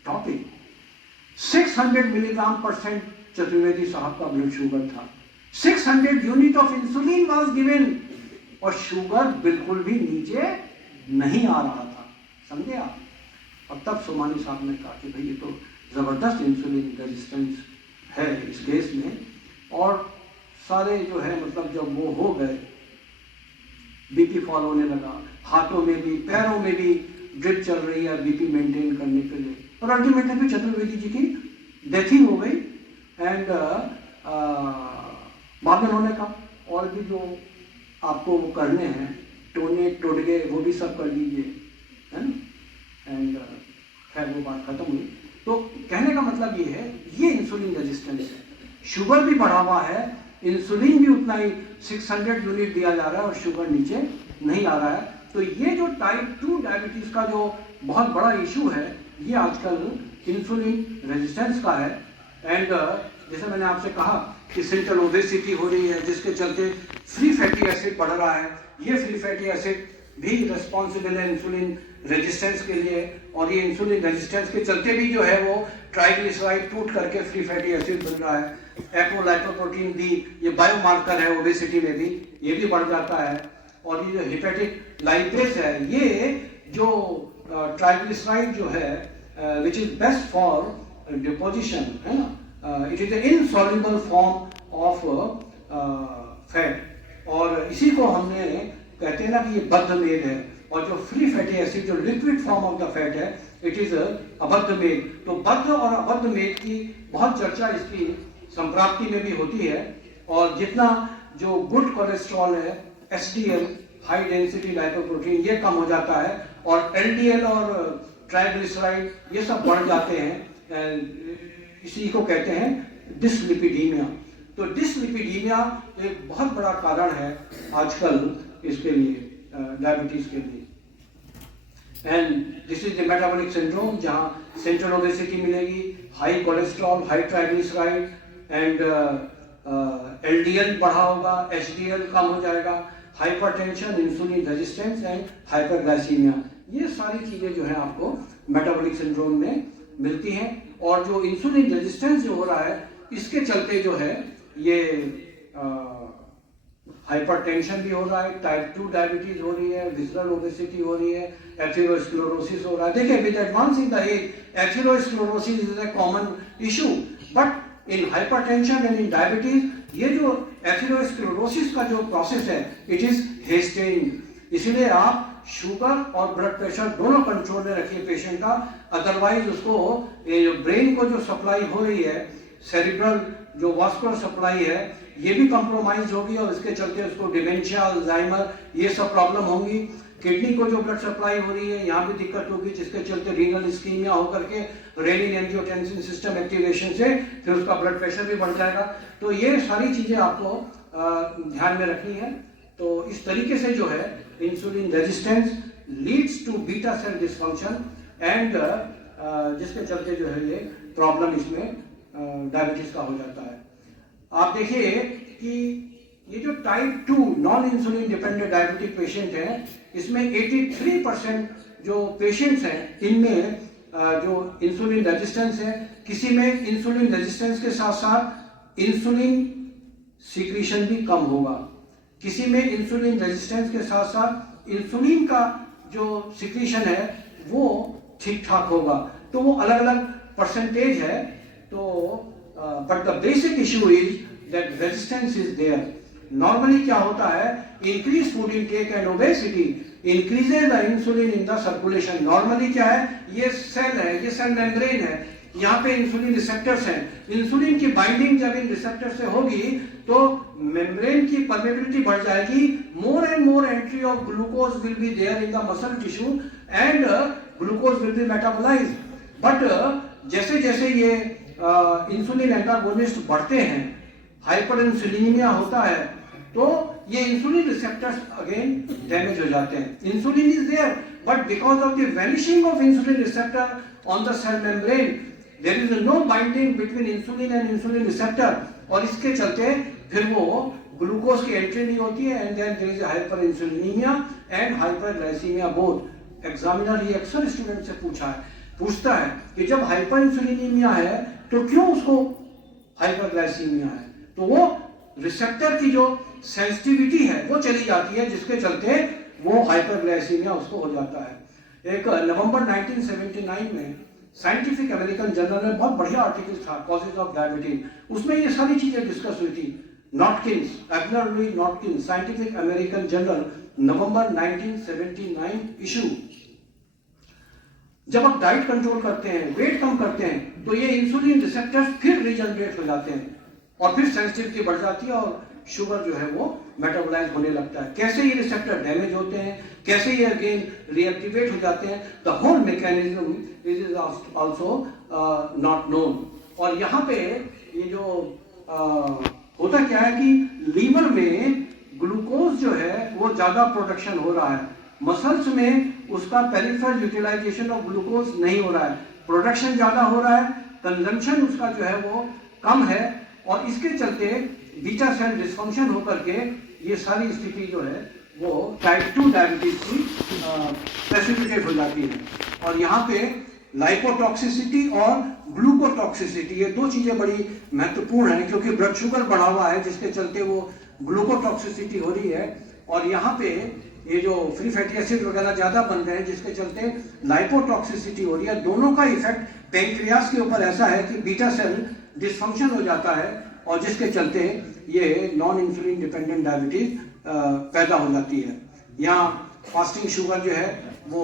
topic. 600 milligram percent% Chaturvedi साहब का ब्लड शुगर था। 600 unit of insulin was given, और शुगर बिल्कुल भी नीचे नहीं आ रहा था। समझे आप? और तब सोमानी साहब ने कहा कि भाई ये तो जबरदस्त इंसुलिन रेजिस्टेंस है इस केस में। और सारे जो है मतलब जब वो हो गए, बीपी फॉल होने लगा, हाथों में भी पैरों में भी ड्रिप चल रही है बीपी मेंटेन करने के लिए, और अल्टीमेटली फिर चतुर्वेदी जी की डेथिंग हो गई। एंड बाद में उन्होंने कहा और भी जो आपको करने हैं टोने टोटके वो भी सब कर लीजिए, है ना। एंड खैर वो बात खत्म हुई। तो कहने का मतलब ये है, ये इंसुलिन रेजिस्टेंस है। शुगर भी बढ़ा हुआ है, इंसुलिन भी उतना ही 600 यूनिट दिया जा रहा है और शुगर नीचे नहीं आ रहा है। तो ये जो टाइप 2 डायबिटीज का जो बहुत बड़ा इशू है, ये आजकल इंसुलिन रेजिस्टेंस का है। एंड जैसे मैंने आपसे कहा कि सेंट्रल ओबेसिटी हो रही है, जिसके चलते फ्री फैटी एसिड बढ़ रहा है। ये फ्री फैटी एसिड भी रिस्पॉन्सिबल है इंसुलिन रेजिस्टेंस के लिए, और ये इंसुलिन रेजिस्टेंस के चलते भी जो है वो ट्राइग्लिसराइड टूट करके फ्री फैटी एसिड बन रहा है। एपोलाइपोप्रोटीन डी, ये बायोमार्कर है ओबेसिटी में भी, ये भी बढ़ जाता है। और ये जो हिपेटिक लाइपेज है, ये जो ट्राइग्लिसराइड जो है which is best for deposition, है ना, it is insoluble form of fat, और इसी को हमने कहते हैं ना कि ये बद्ध मेद है। और जो फ्री फैटी एसिड जो liquid form of the fat है, इट इज अबद्ध मेद। तो बद्ध और अबद्ध मेद की बहुत चर्चा इसकी संप्राप्ति में भी होती है। और जितना जो गुड कोलेस्ट्रॉल है, एचडीएल हाई डेंसिटी लाइपोप्रोटीन, ये कम हो जाता है, और एलडीएल और ट्राइग्लिसराइड ये सब बढ़ जाते हैं। इसी को कहते हैं डिसलिपिडीमिया। तो डिसलिपिडीमिया एक बहुत बड़ा कारण है आजकल इसके लिए, डायबिटीज के लिए। And this is the metabolic syndrome, जहाँ सेंट्रल ओबेसिटी मिलेगी, high cholesterol, high triglyceride, and LDL बढ़ा होगा, एचडीएल कम हो जाएगा, hypertension, insulin resistance and hyperglycaemia, ये सारी चीजें जो है आपको मेटाबॉलिक सिंड्रोम में मिलती हैं। और जो इंसुलिन रेजिस्टेंस जो हो रहा है इसके चलते जो है ये हाइपरटेंशन भी हो रहा है, टाइप 2 डायबिटीज हो रही है, विसरल ओबेसिटी हो रही है, एथेरोस्क्लेरोसिस हो रहा है। देखिए with advancing the age atherosclerosis is a common issue, but in hypertension and in diabetes ये जो एथेरोस्क्लेरोसिस का जो प्रोसेस है इट इज हेस्टेनिंग, इसलिए आप शुगर और ब्लड प्रेशर दोनों कंट्रोल में रखिए पेशेंट का, अदरवाइज उसको ब्रेन को जो सप्लाई हो रही है, सेरिब्रल जो वास्कुलर सप्लाई है ये भी कॉम्प्रोमाइज होगी और इसके चलते उसको डिमेंशिया, अल्जाइमर ये सब प्रॉब्लम होंगी। किडनी को जो ब्लड सप्लाई हो रही है यहाँ भी दिक्कत होगी, जिसके चलते रीनल इस्कीमिया होकर के रेनिन एंजियोटेंसिन सिस्टम एक्टिवेशन से फिर उसका ब्लड प्रेशर भी बढ़ जाएगा। तो ये सारी चीजें आपको ध्यान में रखनी है। तो इस तरीके से जो है insulin resistance leads to beta cell dysfunction and जिसके चलते जो है ये प्रॉब्लम इसमें डायबिटीज का हो जाता है। आप देखिए कि ये जो type 2 non insulin dependent diabetic patient हैं इसमें 83% जो पेशेंट्स हैं इनमें जो इंसुलिन रेजिस्टेंस है, किसी में इंसुलिन रेजिस्टेंस के साथ साथ इंसुलिन सीक्रेशन भी कम होगा, किसी में इंसुलिन रेजिस्टेंस के साथ साथ इंसुलिन का जो सीक्रेशन है वो ठीक ठाक होगा। तो वो अलग अलग परसेंटेज है। तो but the basic issue is that resistance is there. Normally क्या होता है, increase food intake and obesity increases the insulin in the circulation. Normally क्या है, ये सेल है, ये सेल मेम्ब्रेन है, यहाँ पे इंसुलिन रिसेप्टर्स हैं। इंसुलिन की बाइंडिंग जब इन रिसेप्टर से होगी तो मेम्ब्रेन की परमेबिलिटी बढ़ जाएगी, more and more entry of glucose will be there in the muscle tissue and glucose will be metabolised. But जैसे जैसे ये इंसुलिन एंटागोनिस्ट बढ़ते हैं, हाइपर इंसुलिनिमिया होता है, तो ये इंसुलिन रिसेप्टर्स अगेन डैमेज हो जाते हैं। Insulin is there but because of the vanishing of insulin receptor on the cell membrane there is no binding between insulin and insulin receptor, और इसके चलते फिर वो ग्लूकोज की एंट्री नहीं होती है and then there is hyper insulinemia and hyperglycemia both. Examiner ये अक्सर स्टूडेंट से पूछता है कि जब हाइपर इंसुलिनिमिया है तो क्यों उसको हाइपरग्लाइसीमिया है, तो वो रिसेप्टर की जो सेंसिटिविटी है वो चली जाती है, जिसके चलते वो हाइपरग्लाइसीमिया उसको हो जाता है। एक नवंबर 1979 में साइंटिफिक अमेरिकन जर्नल में बहुत बढ़िया आर्टिकल था, कॉजेज ऑफ डायबिटीज, उसमें ये सारी चीजें डिस्कस हुई थी। Notkins, Abner Louis Notkins, Scientific American journal, November 1979 issue. जब आप डाइट कंट्रोल करते हैं, वेट कम करते हैं, तो ये इंसुलिन रिसेप्टर्स फिर रीजनरेट हो जाते हैं और फिर सेंसिटिविटी बढ़ जाती है और शुगर जो है वो मेटाबोलाइज होने लगता है। कैसे ये रिसेप्टर डैमेज होते हैं, कैसे ये अगेन रिएक्टिवेट हो जाते हैं, the whole mechanism is also not known. और यहाँ पे ये जो होता क्या है कि लीवर में ग्लूकोज जो है वो ज्यादा प्रोडक्शन हो रहा है, मसल्स में उसका पेरिफेरल यूटिलाइजेशन ऑफ ग्लूकोज नहीं हो रहा है, प्रोडक्शन ज्यादा हो रहा है, कंजम्पशन उसका जो है वो कम है, और इसके चलते बीटा सेल डिसफंक्शन होकर के ये सारी स्थिति जो है वो टाइप 2 डायबिटीज की प्रेसिपिटेट हो जाती है। और यहाँ पे लाइपोटॉक्सिसिटी और ग्लूकोटॉक्सिसिटी, ये दो चीजें बड़ी महत्वपूर्ण हैं, क्योंकि ब्लड शुगर बढ़ा हुआ है जिसके चलते वो ग्लूकोटॉक्सिसिटी हो रही है, और यहाँ पे ये जो फ्री फैटी एसिड वगैरह ज्यादा बन रहे हैं जिसके चलते लाइपोटॉक्सिसिटी हो रही है। दोनों का इफेक्ट पेंक्रियास के ऊपर ऐसा है कि बीटा सेल डिसफंक्शन हो जाता है और जिसके चलते ये नॉन इंसुलिन डिपेंडेंट डायबिटीज पैदा हो जाती है। यहाँ फास्टिंग शुगर जो है वो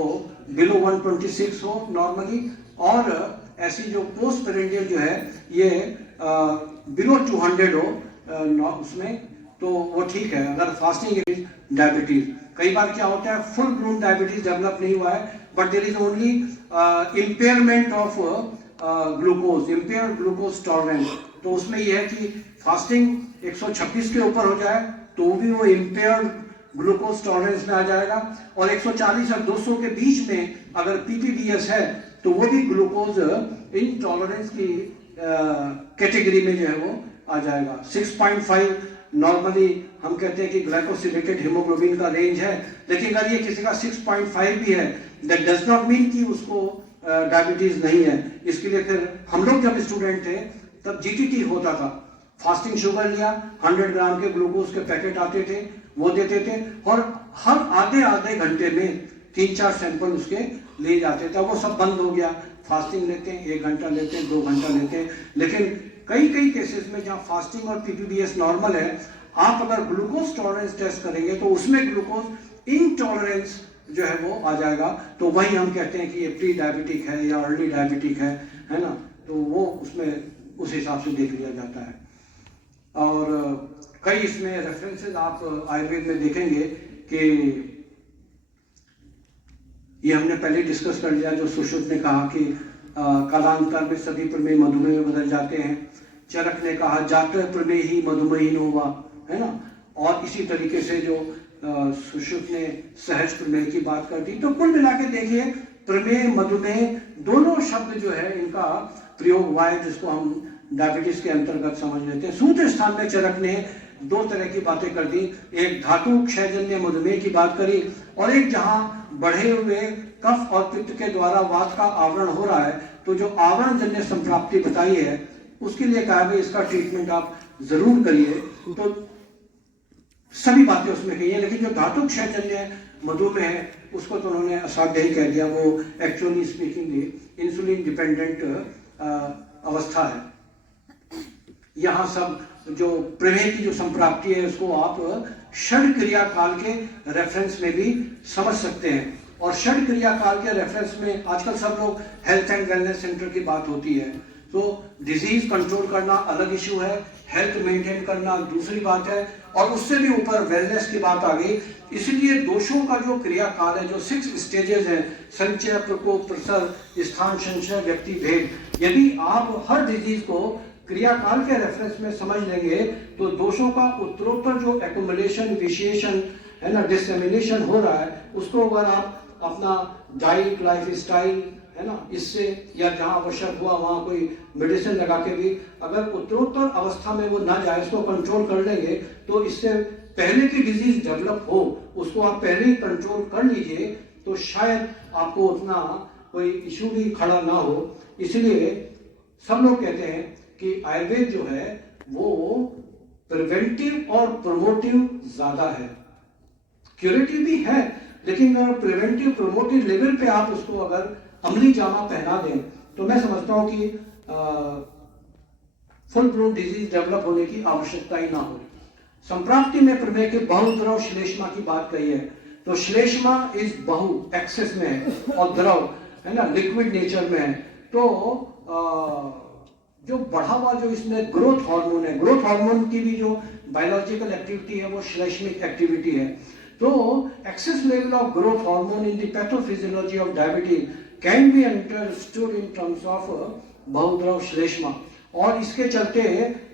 बिलो 126 हो नॉर्मली, और ऐसी जो पोस्ट पेरेंडियल जो है ये बिलो 200 हो उसमें, तो वो ठीक है। अगर फास्टिंग डायबिटीज, कई बार क्या होता है फुल ग्रोन डायबिटीज डेवलप नहीं हुआ है but there is only impairment of glucose, impair glucose tolerance, तो उसमें यह है कि फास्टिंग 126 के ऊपर हो जाए तो भी वो इम्पेयर ग्लूकोज टॉलरेंस में आ जाएगा, और 140 और 200 के बीच में अगर पीपीडीएस है तो वो भी ग्लूकोज इनटॉलरेंस की कैटेगरी में जो है वो आ जाएगा। 6.5 नॉर्मली हम कहते हैं कि ग्लाइकोसिलेटेड हीमोग्लोबिन का रेंज है, लेकिन अगर ये किसी का 6.5 भी है, दैट डज नॉट मीन कि उसको डायबिटीज नहीं है। इसके लिए फिर हम लोग जब स्टूडेंट थे तब जीटीटी होता था, फास्टिंग शुगर लिया, 100 ग्राम के ग्लूकोज के पैकेट आते थे, वो देते थे, और हर आधे घंटे में 3-4 सैंपल उसके ले जाते थे। वो सब बंद हो गया, फास्टिंग लेते हैं 1 घंटा लेते हैं, 2 घंटा लेते हैं। लेकिन कई केसेस में जहाँ फास्टिंग और पीपीबीएस नॉर्मल है, आप अगर ग्लूकोज टॉलरेंस टेस्ट करेंगे तो उसमें ग्लूकोज इनटॉलरेंस जो है वो आ जाएगा, तो वही हम कहते हैं कि ये प्री डायबिटिक है या अर्ली डायबिटिक है ना, तो वो उसमें उस हिसाब से देख लिया जाता है। और कई इसमें रेफरेंसेस आप आयुर्वेद में देखेंगे कि ये हमने पहले डिस्कस कर लिया, जो सुश्रुत ने कहा कि कालांतर में सभी प्रमेय मधुमेह में बदल जाते हैं। चरक ने कहा जाते प्रमेय ही मधुमेहीन होगा, है ना। और इसी तरीके से जो सुश्रुत ने सहज प्रमेय की बात कर दी। तो कुल मिला के देखिए, प्रमेय मधुमेह दोनों शब्द जो है इनका प्रयोग हुआ है, जिसको हम डायबिटीज के अंतर्गत समझ लेते हैं। सूत्र स्थान में चरक ने 2 तरह की बातें कर दी, एक धातु क्षयजन्य मधुमेह की बात करी, और एक जहां बढ़े हुए कफ और पित्त के द्वारा वात का आवरण हो रहा है, तो जो आवरण जन्य संप्राप्ति बताई है उसके लिए कहा है इसका ट्रीटमेंट आप जरूर करिए। तो सभी बातें उसमें कही है, लेकिन जो धातु क्षयजन्य मधुमेह है उसको तो उन्होंने असाध्य ही कह दिया। वो एक्चुअली स्पीकिंग इंसुलिन डिपेंडेंट अवस्था है। यहाँ सब जो प्रमेय की जो संप्राप्ति है उसको आप षड क्रिया काल के रेफरेंस में भी समझ सकते हैं। और षड क्रिया काल के रेफरेंस में आजकल सब लोग हेल्थ एंड वेलनेस सेंटर की बात होती है, तो डिजीज कंट्रोल करना अलग इशू है, हेल्थ मेंटेन करना दूसरी बात है, और उससे भी ऊपर वेलनेस की बात आ गई। इसलिए दोषों का जो क्रिया काल है, जो 6 स्टेजेस हैं, संचय, प्रकोप, प्रसर, स्थान, संशय, व्यक्ति, भेद, यदि आप हर डिजीज को क्रियाकाल के रेफरेंस में समझ लेंगे तो दोषों का उत्तरोत्तर जो एक्युमुलेशन, विशेषण है ना, डिसेमिनेशन हो रहा है, उसको अगर आप अपना डाइट, लाइफ स्टाइल है ना, इससे या जहां आवश्यक हुआ वहां कोई मेडिसिन लगा के भी अगर उत्तरोत्तर अवस्था में वो ना जाए, इसको कंट्रोल कर लेंगे, तो इससे पहले की डिजीज डेवलप हो उसको आप पहले ही कंट्रोल कर लीजिए, तो शायद आपको उतना कोई इशू भी खड़ा ना हो। इसलिए सब लोग कहते हैं कि आयुर्वेद जो है वो प्रिवेंटिव और प्रोमोटिव ज्यादा है, क्यूरेटिव भी है, लेकिन अगर प्रिवेंटिव प्रोमोटिव लेवल पे आप उसको अगर अमली जामा पहना दें तो मैं समझता हूं कि फुल ब्लोन डिजीज डेवलप होने की आवश्यकता ही ना हो। संप्राप्ति में प्रमेय के बहुद्रव श्लेष्मा की बात कही है, तो श्लेष्मा इज बहु एक्सेस में है और द्रव है ना, लिक्विड नेचर में है। तो जो बढ़ा हुआ जो इसमें ग्रोथ हार्मोन है, ग्रोथ हार्मोन की भी जो बायोलॉजिकल एक्टिविटी है वो श्लेष्मिक एक्टिविटी है। तो excess level of growth hormone in the pathophysiology of diabetes can be understood in terms of बहुद्रव श्लेष्मा, और इसके चलते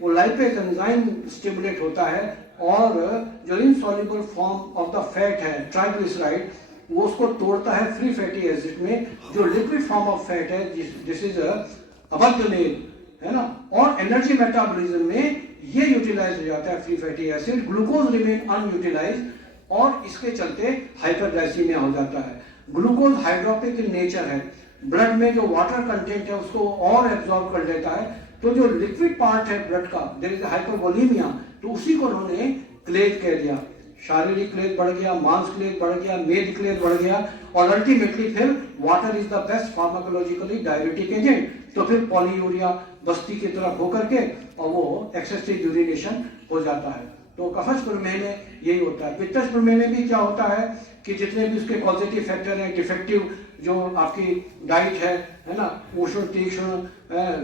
वो लाइपेज एंजाइम स्टिमुलेट होता है, और जो insoluble form of the fat है ट्राइग्लिसराइड वो उसको तोड़ता है फ्री फैटी एसिड में। जो लिक्विड फॉर्म ऑफ फैट है दिस इज अबद्ध मेल है ना, और एनर्जी मेटाबॉलिज्म में ये यूटिलाइज हो जाता है free fatty acid, glucose remain unutilised, और इसके चलते हाइपरग्लाइसीमिया हो जाता है। ग्लूकोज हाइड्रोपिक इन नेचर है, ब्लड में जो वाटर कंटेंट है उसको और एब्जॉर्ब कर लेता है, तो जो लिक्विड पार्ट है ब्लड का देयर इज हाइपरवोलेमिया, तो उसी को उन्होंने क्लेद कह दिया। शारीरिक क्लेद बढ़ गया, मांस क्लेद बढ़ गया, मेद क्लेद बढ़ गया, और अल्टीमेटली फिर water is the best pharmacologically diabetic agent, तो फिर पॉलीयूरिया बस्ती की तरफ होकर के और वो एक्सेसिव यूरिनेशन हो जाता है। तो कफज प्रमेय में यही होता है। पित्तज प्रमेय में भी क्या होता है कि जितने भी उसके पॉजिटिव फैक्टर हैं, डिफेक्टिव जो आपकी डाइट है ना, उष्ण, तीक्ष्ण,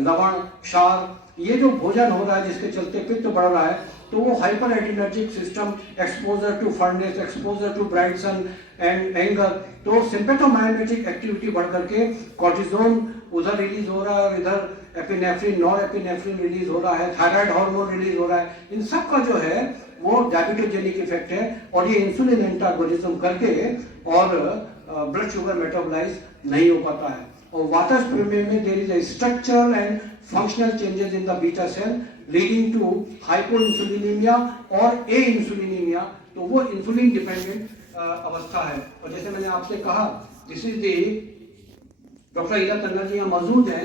लवण, क्षार, ये जो भोजन हो रहा है जिसके चलते पित्त बढ़ रहा है, तो वो hyper adrenergic system, exposure to furnace, exposure to bright sun and anger, तो सिम्पेथोमाइमेटिक एक्टिविटी बढ़ करके कॉर्टिजोन उधर रिलीज हो रहा है और इधर एपिनेफ्रिन, नॉर एपिनेफ्रिन रिलीज हो रहा है, थायराइड हार्मोन रिलीज हो रहा है। इन सब का जो है वो डायबिटोजेनिक इफेक्ट है, और ये इंसुलिन एंटागोनिज्म करके और ब्लड शुगर मेटाबोलाइज नहीं हो पाता है। और वातज प्रमेय में there is a structural and functional changes in the beta cell leading to hypoinsulinemia और ए इंसुलिनीमिया। तो वो इंसुलिन डिपेंडेंट अवस्था है। और जैसे मैंने आपसे कहा, this is the doctor Ira Tanna ji यहाँ मौजूद है।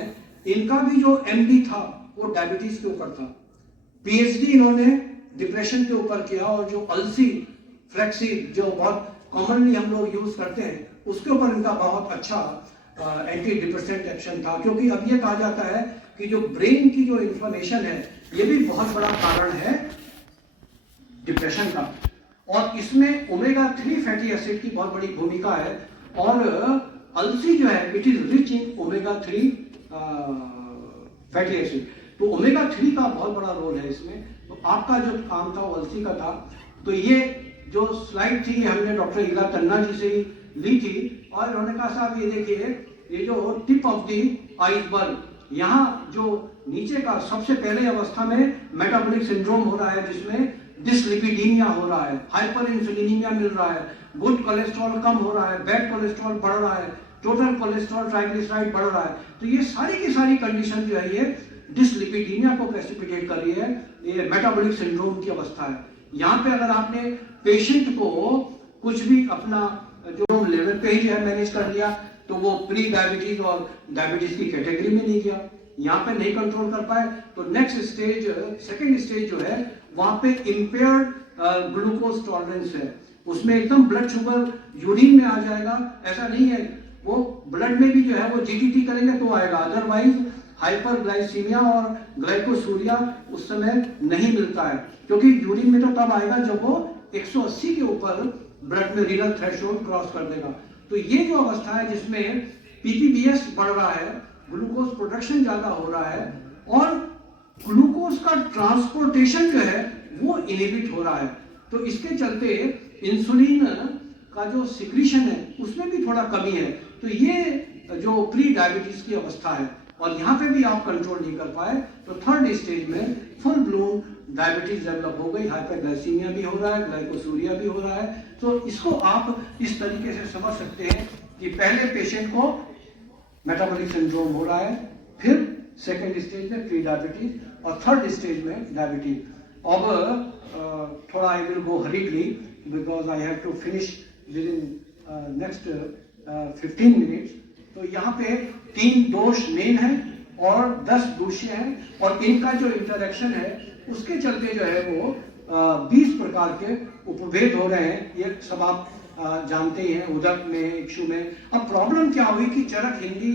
इनका भी जो एमडी था वो डायबिटीज के ऊपर था। पीएचडी इन्होंने डिप्रेशन के ऊपर किया, और जो अलसी फ्लैक्सीड जो बहुत कॉमनली हम लोग यूज करते हैं उसके ऊपर इनका बहुत अच्छा एंटी डिप्रेसेंट एक्शन था। क्योंकि अब ये कहा जाता है कि जो ब्रेन की जो इन्फ्लेमेशन है ये भी बहुत बड़ा कारण है डिप्रेशन का, और इसमें ओमेगा 3 फैटी एसिड की बहुत बड़ी भूमिका है। और अलसी जो है it is rich in omega 3 fatty acid, तो ओमेगा 3 का बहुत बड़ा रोल है इसमें। तो आपका जो काम था वो अलसी का था। तो ये जो स्लाइड थी हमने डॉक्टर ईरा तन्ना जी से ही ली थी, और उन्होंने कहा साहब ये देखिए, ये जो टिप ऑफ द आइसबर्ग, यहाँ जो नीचे का सबसे पहले अवस्था में मेटाबॉलिक सिंड्रोम हो रहा है, जिसमें डिसलिपिडीमिया हो रहा है, हाइपर इंसुलिनीमिया मिल रहा है, गुड कोलेस्ट्रॉल कम हो रहा है, बैड कोलेस्ट्रॉल बढ़ रहा है, टोटल कोलेस्ट्रॉल ट्राइग्लिसराइड बढ़ रहा है। तो ये सारी की सारी कंडीशन जो है ये डिसलिपिडीमिया को प्रेसिपिटेट कर रही है, ये मेटाबॉलिक सिंड्रोम की अवस्था है। यहाँ पे अगर आपने पेशेंट को कुछ भी अपना जो लेवल पे ही जो है मैनेज कर लिया, तो वो प्री डायबिटीज और डायबिटीज की कैटेगरी में नहीं गया, यहाँ पे नहीं कंट्रोल कर पाए, तो नेक्स्ट स्टेज, सेकेंड स्टेज जो है वहां पे इम्पेयर्ड ग्लूकोज टॉलरेंस है, उसमें एकदम ब्लड शुगर यूरिन में आ जाएगा। ऐसा नहीं है, वो ब्लड में भी जो है वो जीटीटी करेंगे तो आएगा, अदरवाइज हाइपरग्लाइसीमिया और ग्लाइकोसूरिया उस समय नहीं मिलता है, क्योंकि यूरिन में तो तब आएगा जब वो 180 के ऊपर ब्लड में रीनल थ्रेशोल्ड क्रॉस कर देगा। तो ये जो अवस्था है जिसमें पीपीबीएस बढ़ रहा है, ग्लूकोज प्रोडक्शन ज्यादा हो रहा है, और ग्लूकोज का ट्रांसपोर्टेशन जो है वो इनहिबिट हो रहा है, तो इसके चलते इंसुलिन का जो सिक्रीशन है उसमें भी थोड़ा कमी है। तो ये जो प्री डायबिटीज की अवस्था है, और यहाँ पे भी आप कंट्रोल नहीं कर पाए, तो थर्ड स्टेज में फुल ब्लून डायबिटीज डेवलप हो गई, हाइपरग्लाइसीमिया भी हो रहा है, ग्लाइकोसूरिया भी हो रहा है। तो इसको आप इस तरीके से समझ सकते हैं कि पहले पेशेंट को मेटाबॉलिक सिंड्रोम हो रहा है, फिर सेकेंड स्टेज में प्री डायबिटीज, और थर्ड स्टेज में डायबिटीज। अब थोड़ा I will go hurriedly because I have to finish within next 15 minutes. तो यहाँ पे 3 दोष मेन है और 10 दूष्य हैं, और इनका जो इंटरेक्शन है उसके चलते जो है वो 20 प्रकार के उपभेद हो रहे हैं। ये सब आप जानते ही हैं, उदक में, इक्षु में। अब प्रॉब्लम क्या हुई कि चरक हिंदी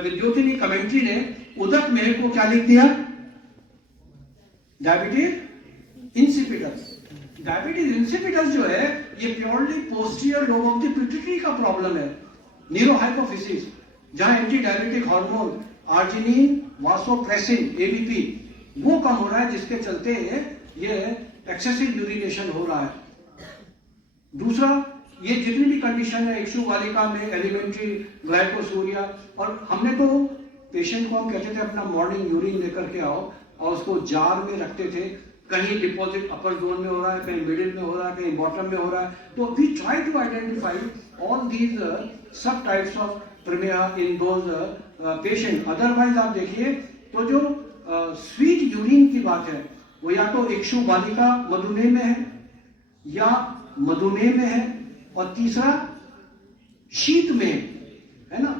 विद्योतिनी कमेंट्री ने उदक में को क्या लिख दिया, डायबिटीज इंसिपिडस। डायबिटीज इंसिपिडस जो है ये purely posterior lobe of the pituitary का प्रॉब्लम है, न्यूरोहाइपोफिसिस, जहां anti diabetic hormone arginine, vasopressin, ABP वो कम हो रहा है, जिसके चलते ये एक्सेसिव यूरिनेशन हो रहा है। दूसरा, ये जितनी भी कंडीशन है इक्षु बालिका में, एलिमेंट्री ग्लाइकोसूरिया, और हमने तो पेशेंट को हम कहते थे अपना मॉर्निंग यूरिन लेकर के आओ, और उसको जार में रखते थे, कहीं डिपॉजिट अपर जोन में हो रहा है, कहीं मिडिल में हो रहा है, कहीं बॉटम में हो रहा है। तो we try to identify all these sub types of प्रीमिया इन दोज पेशेंट। अदरवाइज आप देखिए तो जो स्वीट यूरिन की बात है वो या तो इक्षु बालिका मधुमेह में है, या मधुमेह में है, और तीसरा शीत में है ना,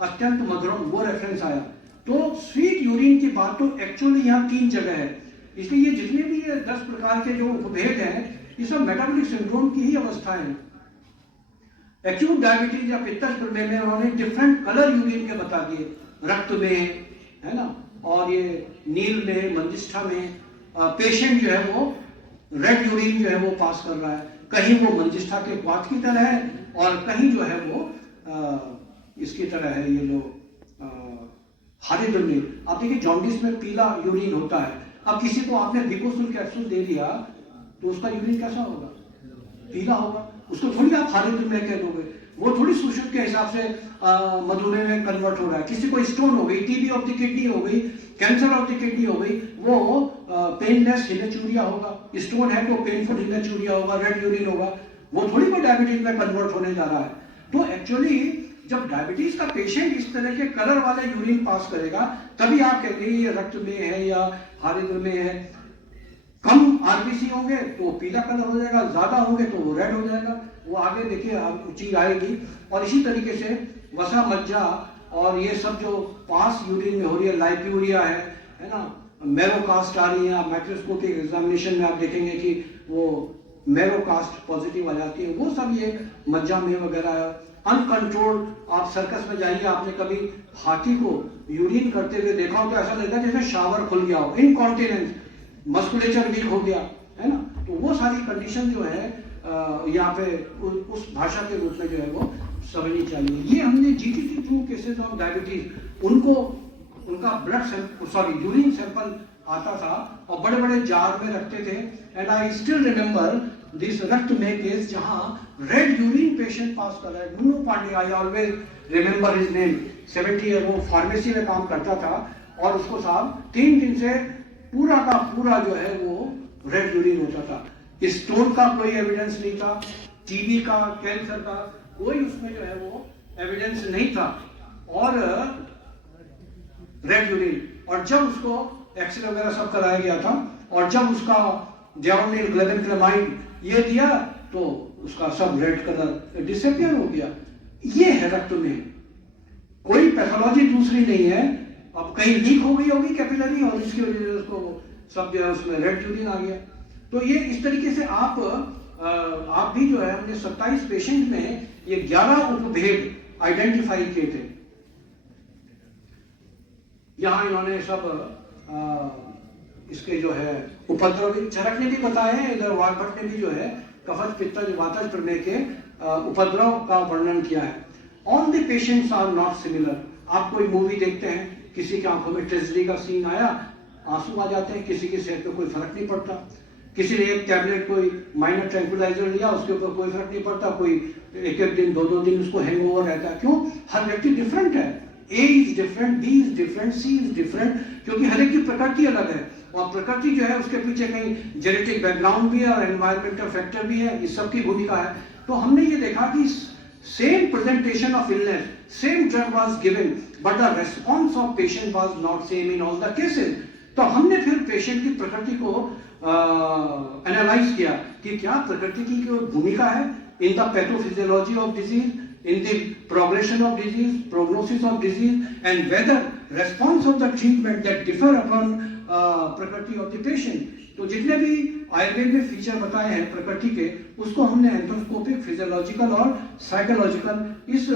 अत्यंत मधुरम, वो रेफरेंस आया। तो स्वीट यूरिन की बात तो एक्चुअली यहाँ 3 जगह है, इसलिए ये जितने भी ये 10 प्रकार के जो उपभेद हैं ये सब मेटाबॉलिक सिंड्रोम की ही अवस्थाएं हैं। एक्यूट डायबिटीज या पित्तश प्रमेह में उन्होंने डिफरेंट कलर यूरिन के बता दिए, रक्त में है ना, और ये नील में, मंजिष्ठा में। पेशेंट जो है वो रेड यूरिन जो है वो पास कर रहा है, कहीं वो मंजिष्ठा के क्वाथ की तरह है, और कहीं जो है वो इसकी तरह है, ये लो हरे रंग में। आप देखिए जॉन्डिस में पीला यूरिन होता है। अब किसी को आपने विकोसुल कैप्सूल दे दिया तो उसका यूरिन कैसा होगा, पीला होगा। उसको थोड़ी आप हरे रंग में कह दोगे, वो थोड़ी सुषुप्त के हिसाब से मधुमेह में कन्वर्ट हो रहा है। किसी को स्टोन हो गई, टीबी ऑफ द किडनी हो गई, कैंसर ऑफ द किडनी हो गई, वो पेनलेस हिमेचूरिया होगा। स्टोन है तो पेनफुल हिमेचूरिया होगा, रेड यूरिन होगा, वो थोड़ी कोई डायबिटीज में कन्वर्ट होने जा रहा है। तो एक्चुअली जब डायबिटीज का पेशेंट इस तरह के कलर वाले यूरिन पास करेगा तभी आप कहेंगे ये रक्त में है या हारिद्र में है। कम आरबीसी होंगे तो पीला कलर हो जाएगा, ज्यादा होंगे तो वो रेड हो जाएगा। वो आगे देखिए चीज आएगी। और इसी तरीके से वसा मज्जा और ये सब जो पास यूरिन में हो रही है, लाइप्यूरिया है ना, मैरोकास्ट आ रही है। आप माइक्रोस्कोपिक एग्जामिनेशन में आप देखेंगे कि वो मैरोकास्ट पॉजिटिव आ जाती है, वो सब ये मज्जा में वगैरह। अनकंट्रोल्ड आप सर्कस में जाइए, आपने कभी हाथी को यूरिन करते हुए देखा हो तो ऐसा लगता है जैसे शावर खुल गया हो, इनकॉन्टिनेंस, मस्कुलेचर वीक हो गया है ना। तो वो सारी कंडीशन जो है यहाँ पे उस भाषा के रूप में जो है वो समझनी चाहिए। ये हमने जीटीटी 2 केसेस ऑफ डायबिटीज, उनको उनका यूरिन सैंपल आता था और बड़े बड़े जार में रखते थे। And I still remember this रक्त में केस जहां रेड यूरिन पेशेंट पास कर रहा है, Munnu Pandey, I always remember his name. 70 year, वो फार्मेसी में काम करता था और उसको साहब 3 दिन से पूरा का पूरा जो है वो रेड यूरिन होता था। स्टोन का कोई एविडेंस नहीं था, टीबी का, कैंसर का कोई उसमें जो है वो एविडेंस नहीं था, और रेड यूरिन। और जब उसको एक्सरे वगैरह सब कराया गया था और जब उसका डेओनिल ग्लेबेनक्लेमाइड ये दिया तो उसका सब रेड कलर डिसअपियर हो गया। ये है रक्त में, कोई पैथोलॉजी दूसरी नहीं है। अब कहीं लीक हो गई होगी कैपिलरी और इसकी वजह से उसको सब जो है उसमें रेड यूरिन आ गया। तो ये इस तरीके से आप भी जो है हमने 27 पेशेंट में ये 11 उपभेद आइडेंटिफाई किए थे। यहाँ इन्होंने सब इसके जो है उपद्रव, चरक ने भी बताया है, इधर वाघभट ने भी जो है कफज पित्तज वातज प्रमेय के उपद्रव का वर्णन किया है। All the patients are not similar. आप कोई मूवी देखते हैं, किसी की आंखों में ट्रेजेडी का सीन आया, आंसू आ जाते हैं, किसी की सेहत पे कोई फर्क नहीं पड़ता। किसी ने एक टैबलेट कोई माइनर ट्रैंक्विलाइजर लिया, उसके ऊपर कोई फर्क नहीं पड़ता, कोई एक दिन 2 दिन उसको हैंगओवर रहता है। क्यों? हर व्यक्ति डिफरेंट है। A is different, B is different, C is different, क्योंकि हर एक की प्रकृति अलग है। और प्रकृति जो है उसके पीछे कहीं जेनेटिक बैकग्राउंड भी है और एनवायरमेंटल फैक्टर भी है, इस सब की भूमिका है। तो हमने ये देखा कि same presentation of illness, same drug was given, but the response of patient was not same in all the cases. तो हमने फिर पेशेंट की प्रकृति को एनालाइज किया कि क्या प्रकृति की कोई भूमिका है इन the pathophysiology of disease, in the progression of disease, prognosis of disease, and whether response of the treatment that differ upon प्रकृति of the patient। तो जितने भी आयुर्वेद में फीचर बताए हैं प्रकृति के, उसको हमने एंथ्रोस्कोपिक, फिजियोलॉजिकल और साइकोलॉजिकल इस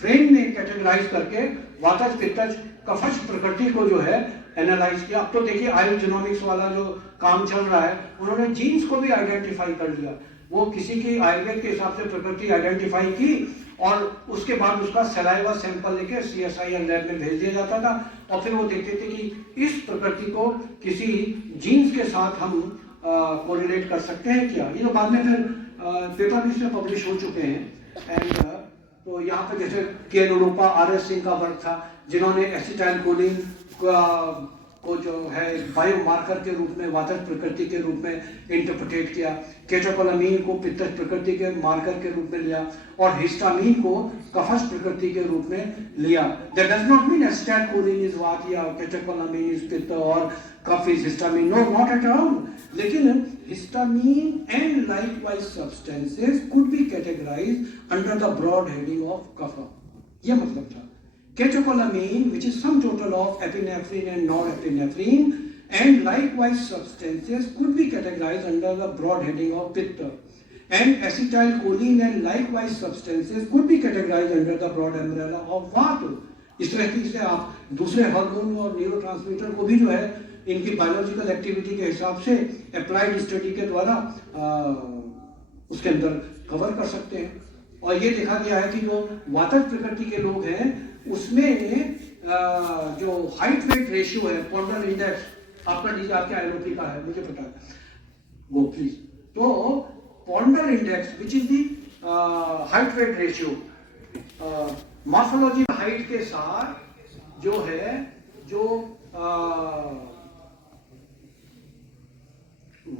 फ्रेम में कैटेगराइज करके वातज पित्तज कफज प्रकृति को जो है एनालाइज किया। अब तो देखिए आयुर्जेनोमिक्स वाला जो काम चल रहा है, उन्होंने जीन्स को भी आइडेंटिफाई कर लिया। वो किसी की आयुर्वेद के हिसाब से प्रकृति आइडेंटिफाई की और उसके बाद उसका सलाइवा सैंपल लेके CSIR लैब में भेज दिया जाता था और फिर वो देखते थे कि इस प्रकृति को किसी जीन्स के साथ हम कोरिलेट कर सकते हैं क्या। ये तो बाद में फिर पेपर भी इसमें पब्लिश हो चुके हैं। एंड तो यहाँ पे जैसे के अनुरूपा RS सिंह का वर्क था, जिन्होंने एसिटाइलकोलिन को जो है बायोमार्कर के रूप में वातज प्रकृति के रूप में इंटरप्रेट किया, केटोकोलामीन को पित्तज प्रकृति के मार्कर के रूप में लिया और हिस्टामीन को कफज प्रकृति के रूप में लिया। That does not mean acetylcholine is vata या केटोकोलामीन इज पित्त और kapha is histamine, no not at all. लेकिन histamine and likewise substances could be categorized under the broad heading of kapha, ये मतलब था। Catecholamine, which is sum total of epinephrine and norepinephrine, and likewise substances could be categorized under the broad heading of pitta. And acetylcholine and likewise substances could be categorized under the broad umbrella of vata. इस तरह से आप दूसरे हार्मोन और न्यूरोट्रांसमीटर को भी जो है इनकी बायोलॉजिकल एक्टिविटी के हिसाब से अप्लाइड स्टडी के द्वारा उसके अंदर कवर कर सकते हैं। और ये देखा गया है कि जो वातज प्रकृति के लोग हैं उसमें जो हाइट वेट रेशियो है, पॉन्डर इंडेक्स, आपका डीजे आपके आईओपी का है मुझे पता है वो प्लीज। तो ponder index which is the height weight ratio, morphology height के साथ जो है जो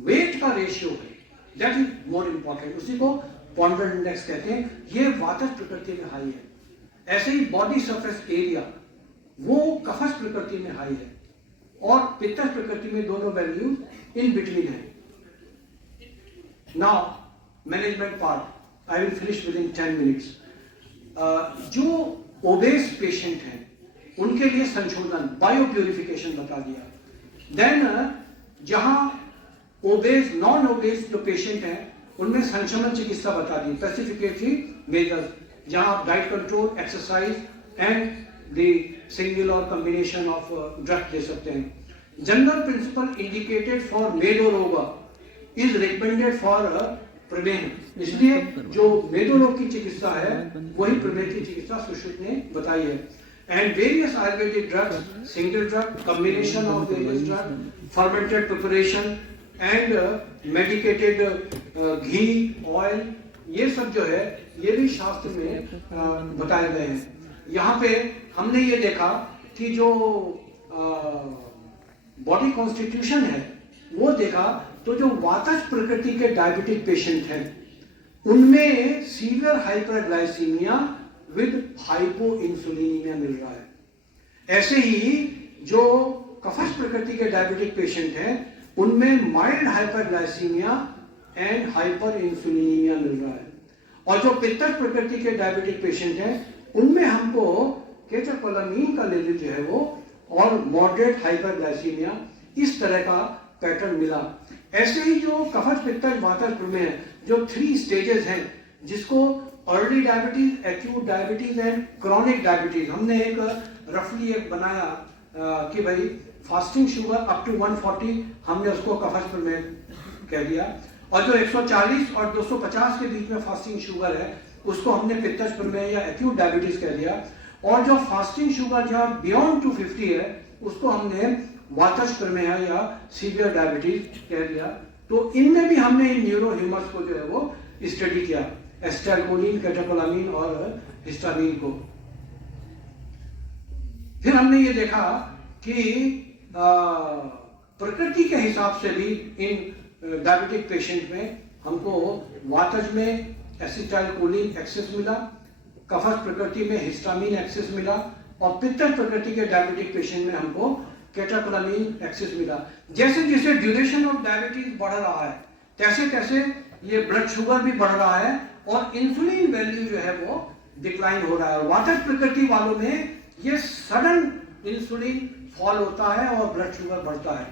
वेट का रेशियो है, दैट इज मोर इंपॉर्टेंट, उसी को पॉन्डर इंडेक्स कहते हैं। ये वातज प्रकृति में हाई है। ऐसे ही बॉडी सरफेस एरिया वो कफस प्रकृति में हाई है और पित्तज प्रकृति में दोनों वैल्यू इन बिटवीन है। Now management part I will finish with in 10 minutes. जो ओबेस पेशेंट हैं उनके लिए संशोधन बायो प्यूरिफिकेशन बता दिया। देन जहां ओबेस नॉन ओबेस जो पेशेंट हैं उनमें संशमन चिकित्सा बता दी, स्पेसिफिकेटरी मेजर्स जहां आप diet control, exercise and the single और कॉम्बिनेशन ऑफ ड्रग दे सकते हैं। जनरल प्रिंसिपल इंडिकेटेड फॉर मेदो रोग इज रिकमेंडेड फॉर प्रमेह, इसलिए जो मेदो रोग की चिकित्सा है वही प्रमेह की चिकित्सा सुश्रुत ने बताई है। And various Ayurvedic drugs, single drug, combination of various drug, fermented preparation and medicated ghee, oil, ये सब जो है ये भी शास्त्र में बताए गए हैं। यहाँ पे हमने ये देखा कि जो बॉडी कॉन्स्टिट्यूशन है वो देखा, तो जो वातज प्रकृति के डायबिटिक पेशेंट हैं उनमें सीवियर हाइपरग्लाइसीमिया विद हाइपो इंसुलिनीमिया मिल रहा है। ऐसे ही जो कफस प्रकृति के डायबिटिक पेशेंट हैं उनमें माइल्ड हाइपरग्लाइसीमिया एंड हाइपर इंसुलिनीमिया मिल रहा है। और जो पित्तज प्रकृति के डायबिटिक पेशेंट हैं उनमें हमको केटोकोलामीन का लेवल जो है वो और मॉडरेट हाइपरग्लाइसीमिया इस तरह का पैटर्न मिला। ऐसे ही जो कफज, पित्तज, वातज, प्रमेह जो 3 स्टेजेस हैं जिसको early diabetes, acute diabetes and chronic diabetes, हमने एक रफली एक बनाया कि भाई फास्टिंग शुगर अप टू 140 हमने उसको कफज प्रमेह कह दिया, और जो 140 और 250 के बीच में फास्टिंग शुगर है उसको हमने पित्तज प्रमेह या एक्यूट डायबिटीज कह दिया, और जो फास्टिंग शुगर जहाँ बियॉन्ड 250 है उसको हमने वातज प्रमेह या सीवियर डायबिटीज कह दिया। तो इनमें भी हमने इन न्यूरो ह्यूमर्स को जो है वो स्टडी किया, एसिटाइलकोलिन, कैटेकोलामीन और हिस्टामीन को। फिर हमने ये देखा कि प्रकृति के हिसाब से भी इन डायबिटिक पेशेंट में हमको वातज में एसिटाइलकोलिन एक्सेस मिला, कफज प्रकृति में हिस्टामीन एक्सेस मिला, और पित्तज प्रकृति के डायबिटिक पेशेंट में हमको कैटेकोलामीन एक्सेस मिला। जैसे जैसे ड्यूरेशन ऑफ डायबिटीज बढ़ रहा है तैसे तैसे ये ब्लड शुगर भी बढ़ रहा है और इंसुलिन वैल्यू जो है वो डिक्लाइन हो रहा है। वातज प्रकृति वालों में ये सडन इंसुलिन फॉल होता है और ब्लड शुगर बढ़ता है।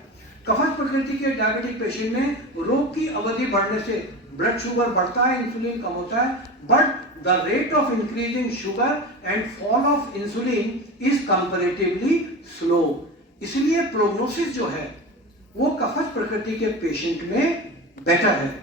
कफज प्रकृति के डायबिटिक पेशेंट में रोग की अवधि बढ़ने से ब्लड शुगर बढ़ता है, इंसुलिन कम होता है, but the rate of increasing sugar and fall of insulin is comparatively slow. इसलिए प्रोग्नोसिस जो है वो कफज प्रकृति के पेशेंट में बेटर है,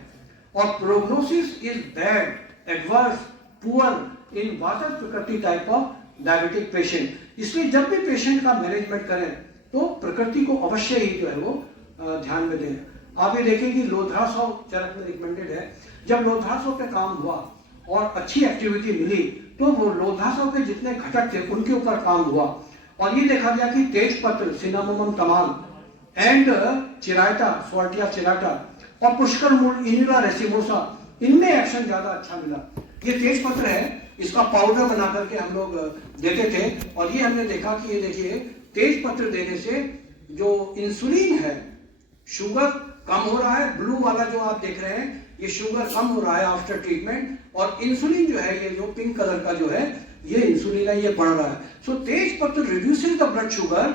और prognosis is bad, adverse, poor in वातज प्रकृति टाइप ऑफ डायबिटिक पेशेंट। इसलिए जब भी पेशेंट का मैनेजमेंट करें तो प्रकृति को अवश्य ही जो है वो ध्यान में दें। आप ये देखें कि लोध्रासव चरक में रिकमेंडेड है। जब लोध्रासव पे काम हुआ और अच्छी एक्टिविटी मिली तो वो लोध्रासव के जितने घटक थे उनके ऊपर काम हुआ, और ये देखा गया कि तेजपत्र, सिनामोमम तमाल एंड चिरायता, स्वार्टिया चिराटा और पुष्कर मूल, इनुला रेसिमोसा, इनमें एक्शन ज्यादा अच्छा मिला। ये तेजपत्र है, इसका पाउडर बना करके हम लोग देते थे, और ये हमने देखा कि ये देखिए तेजपत्र देने से जो इंसुलिन है, शुगर कम हो रहा है। ब्लू वाला जो आप देख रहे हैं ये शुगर कम हो रहा है आफ्टर ट्रीटमेंट, और इंसुलिन जो है ये जो पिंक कलर का जो है ये इंसुलिन है, ये बढ़ रहा है। सो तेजपत्र reducing the blood sugar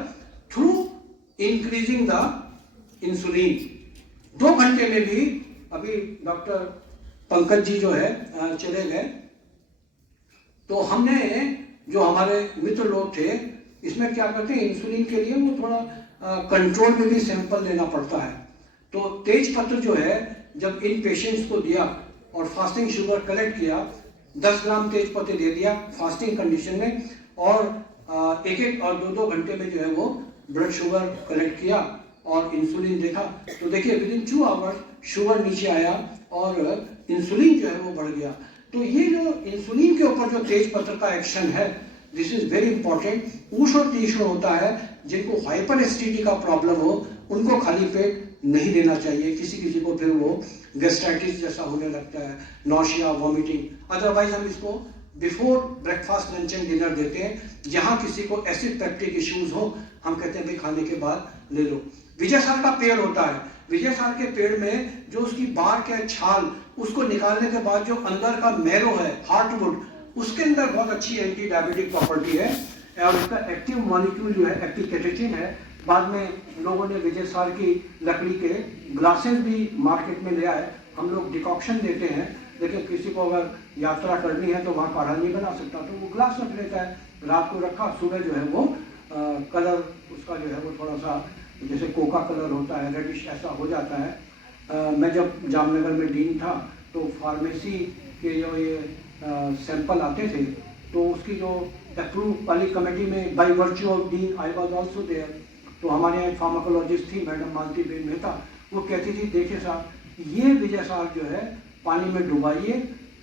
through increasing the insulin. 2 घंटे में भी, अभी डॉक्टर पंकज जी जो है चले गए, तो हमने जो हमारे मित्र लोग थे इसमें क्या करते हैं, इंसुलिन के लिए वो थोड़ा कंट्रोल में भी सैंपल लेना पड़ता है। तो तेजपत्र जो है जब इन पेशेंट्स को दिया और फास्टिंग शुगर कलेक्ट किया, 10 ग्राम तेजपत्र दे दिया फास्टिंग कंडीशन में, और 1-1 और 2-2 घंटे में जो है वो ब्लड शुगर कलेक्ट किया और इंसुलिन देखा, तो देखिए विदिन 2 आवर्स शुगर नीचे आया और इंसुलिन जो है वो बढ़ गया। तो ये जो इंसुलिन के ऊपर जो तेजपत्र का एक्शन है, दिस इज वेरी इंपॉर्टेंट। ऊष्ण तीक्ष्ण होता है, जिनको हाइपर एसिडिटी का प्रॉब्लम हो उनको खाली पेट नहीं देना चाहिए। किसी किसी को फिर वो गैस्ट्राइटिस जैसा होने लगता है, नौशिया, वॉमिटिंग। अदरवाइज हम इसको before breakfast, lunch and dinner देते हैं। जहां किसी को एसिड पेप्टिक इश्यूज हो, हम कहते हैं भाई खाने के बाद ले लो। विजय सार का पेड़ होता है, विजय सार के पेड़ में जो उसकी बार्क है, छाल, उसको निकालने के बाद जो अंदर का मैरो है, हार्टवुड, उसके अंदर बहुत अच्छी एंटी डायबिटिक प्रॉपर्टी है और उसका एक्टिव मॉलिक्यूल जो है एप्टिकेटेटिन है। बाद में लोगों ने विजय सार की लकड़ी के ग्लासेस भी मार्केट में लिया है। हम लोग डिकॉक्शन देते हैं, लेकिन किसी को अगर यात्रा करनी है तो वहाँ काढ़ा नहीं बना सकता, तो वो ग्लास रख लेता है, रात को रखा, सुबह जो है वो कलर उसका जो है वो थोड़ा सा जैसे कोका कलर होता है, रेडिश ऐसा हो जाता है। मैं जब जामनगर में डीन था तो फार्मेसी के जो ये सैंपल आते थे, तो उसकी जो अप्रूव वाली कमेटी में by virtue of dean I was also there. तो हमारे यहाँ एक फार्माकोलॉजिस्ट थी मैडम मालती बेन मेहता, वो कहती थी देखिए साहब, ये विजय सार जो है पानी में डुबाइए,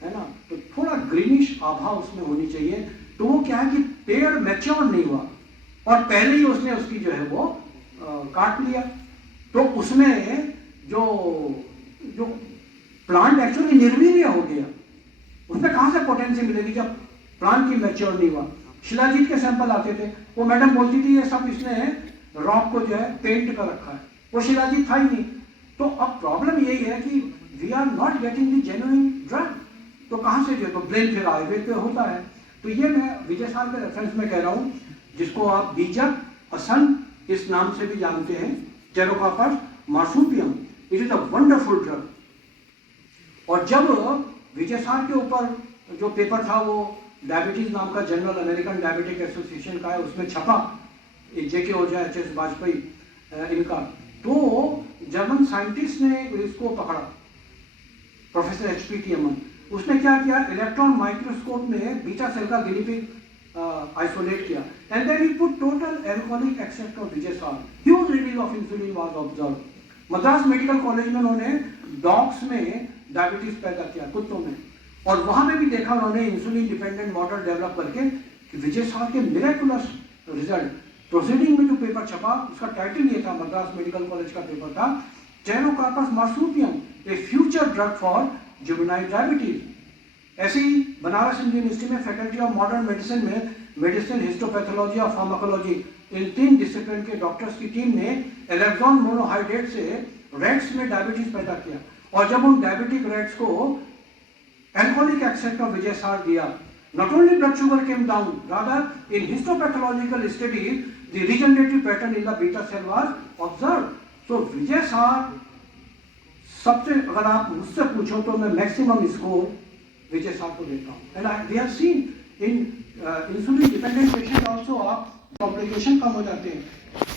है ना, तो थोड़ा ग्रीनिश आभा उसमें होनी चाहिए। तो वो क्या है कि पेड़ मैच्योर नहीं हुआ और पहले ही उसने उसकी जो है वो काट लिया, तो उसमें जो प्लांट एक्चुअली निर्वीर्य हो गया। उसमें कहाँ से पोटेंसी मिलेगी जब प्लांट की मैच्योर नहीं हुआ। शिलाजीत के सैंपल आते थे, वो मैडम बोलती थी ये सब इसने रॉक को जो है पेंट कर रखा है, वो शिलाजीत था ही नहीं। तो अब प्रॉब्लम यही है कि we are not getting the genuine drug, तो कहाँ से जो, तो ब्लेम फिर आयुर्वेद पे होता है। तो ये मैं विजय सार के रेफरेंस में कह रहा हूँ, जिसको आप बीजक असन इस नाम से भी जानते हैं, Pterocarpus marsupium, it is a wonderful drug. और जब विजय सार के ऊपर जो पेपर था वो डायबिटीज नाम का जनरल अमेरिकन डायबिटिक एसोसिएशन का है, उसमें छपा, जेके ओझा, एच.एस. वाजपेयी इनका, तो जर्मन साइंटिस्ट ने इसको पकड़ा, प्रोफेसर H.P. Tiemann। उसने क्या किया, इलेक्ट्रॉन माइक्रोस्कोप में बीटा सेल का गिनी पिग आइसोलेट किया, and then he put total alcoholic extract of vijaysar, huge release of insulin was observe. Madras medical college में उन्होंने डॉग्स में डायबिटीज पैदा किया, कुत्तों में, और वहां में भी देखा उन्होंने इंसुलिन डिपेंडेंट मॉडल डेवलप करके कि विजय सार के मिरेकुलस रिजल्ट। प्रोसीडिंग में जो पेपर छपा उसका टाइटल ये था, मद्रास मेडिकल कॉलेज का पेपर था, Pterocarpus marsupium, A future drug for juvenile diabetes. ऐसे ही बनारस यूनिवर्सिटी में फैकल्टी ऑफ मॉडर्न मेडिसिन में मेडिसिन, हिस्टोपैथोलॉजी और फार्माकोलॉजी, इन 3 डिसिप्लिन के डॉक्टर्स की टीम ने एलेक्सॉन मोनोहाइड्रेट से रैट्स में डायबिटीज पैदा किया, और जब उन डायबिटिक रैट्स को एल्कोहलिक एक्सट्रैक्ट ऑफ विजय सार दिया, not only blood sugar came down, rather in histopathological studies the regenerative pattern in the beta cell was observed. So विजय सार सबसे, अगर आप मुझसे पूछो तो मैं मैक्सिमम स्कोर विजय सार को देता हूँ। And we have seen in insulin dependent patient also आप कॉम्प्लिकेशन कम हो जाते हैं,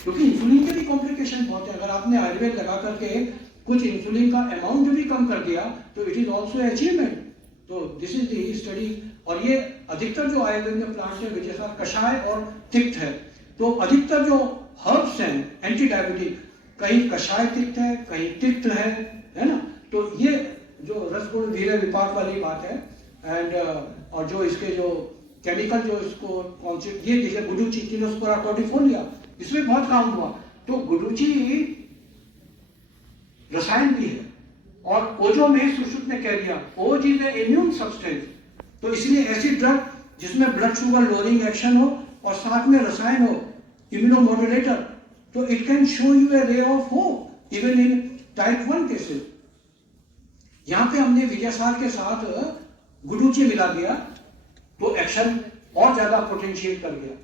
क्योंकि इंसुलिन के भी कॉम्प्लिकेशन बहुत है। अगर आपने आयुर्वेद लगा करके कुछ इंसुलिन का अमाउंट भी कम कर दिया तो इट इज ऑल्सो अचीवमेंट। तो दिस इज द स्टडी, और ये अधिकतर जो आयुर्वेद में प्लांट्स है विजय सार कषाय और तिक्त है। तो अधिकतर जो हर्ब्स हैं एंटी डायबिटिक, कहीं कषाय तिक्त है, कहीं तिक्त है ना। तो ये जो रसगुण वीर्य विपाक वाली बात है, एंड और जो इसके जो केमिकल जो इसको कौन से, ये देखिए गुडुची किनोस्पोरा कॉर्डिफोलिया, इसमें बहुत काम हुआ। तो गुडुची रसायन भी है, और ओजो में सुश्रुत ने कह दिया ओज इज ए इम्यून सब्सटेंस। तो इसलिए ऐसी ड्रग जिसमें ब्लड शुगर लोअरिंग एक्शन हो और साथ में रसायन हो, इम्यूनोमोडुलेटर, तो it can show U A ray of hope even in type 1 cases. यहां पे हमने विजय सार के साथ गुडुची मिला दिया तो एक्शन और ज्यादा पोटेंशिएट कर गया।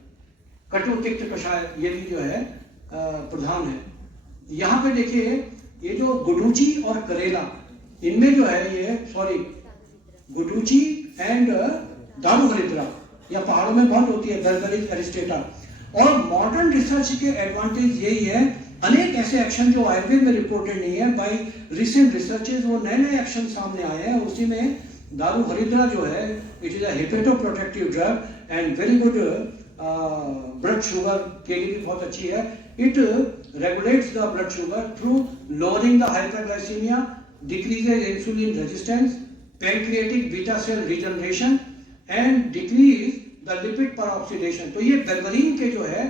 कटु तिक्त कषाय ये भी जो है प्रधान है। यहां पे देखिए ये जो गुडुची और करेला, इनमें जो है ये गुडुची एंड दारू हरिद्रा, या पहाड़ों में बहुत होती है, बेर्बेरिक एरिस्टेटा। और मॉडर्न रिसर्च के एडवांटेज यही है, अनेक ऐसे एक्शन जो आयुर्वेद में रिपोर्टेड नहीं है, बाय रिसेंट रिसर्चेस वो नए नए एक्शन सामने आए हैं। उसी में दारू हरिद्रा जो है, it is a hepatoprotective drug and very good blood sugar के लिए भी बहुत अच्छी है। It regulates the blood sugar through lowering the hyperglycemia, decreases insulin resistance, pancreatic beta cell regeneration and decrease the lipid peroxidation। तो ये बेर्बेरिन के जो है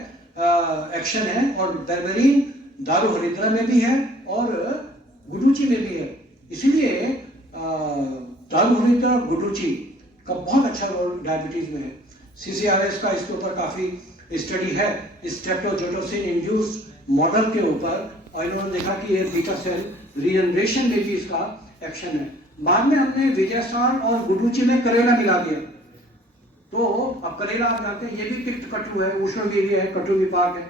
एक्शन है, और बेर्बेरिन दारू हरिद्रा में भी है और गुडुची में भी है। इसलिए दारू हरिद्रा गुडुची का बहुत अच्छा रोल डायबिटीज में है। CCRS का इसके ऊपर काफी स्टडी है स्ट्रेप्टोजोटोसिन इंड्यूस्ड मॉडल के ऊपर, और इन्होंने देखा कि ये बीटा सेल रीजनरेशन में भी इसका एक्शन है। बाद में हमने विजयसाल और गुडुचि में करेला मिला दिया। तो अब करेला आप जानते हैं ये भी पित्त कटु है, उष्णवीर्य है, कटु विपाक है।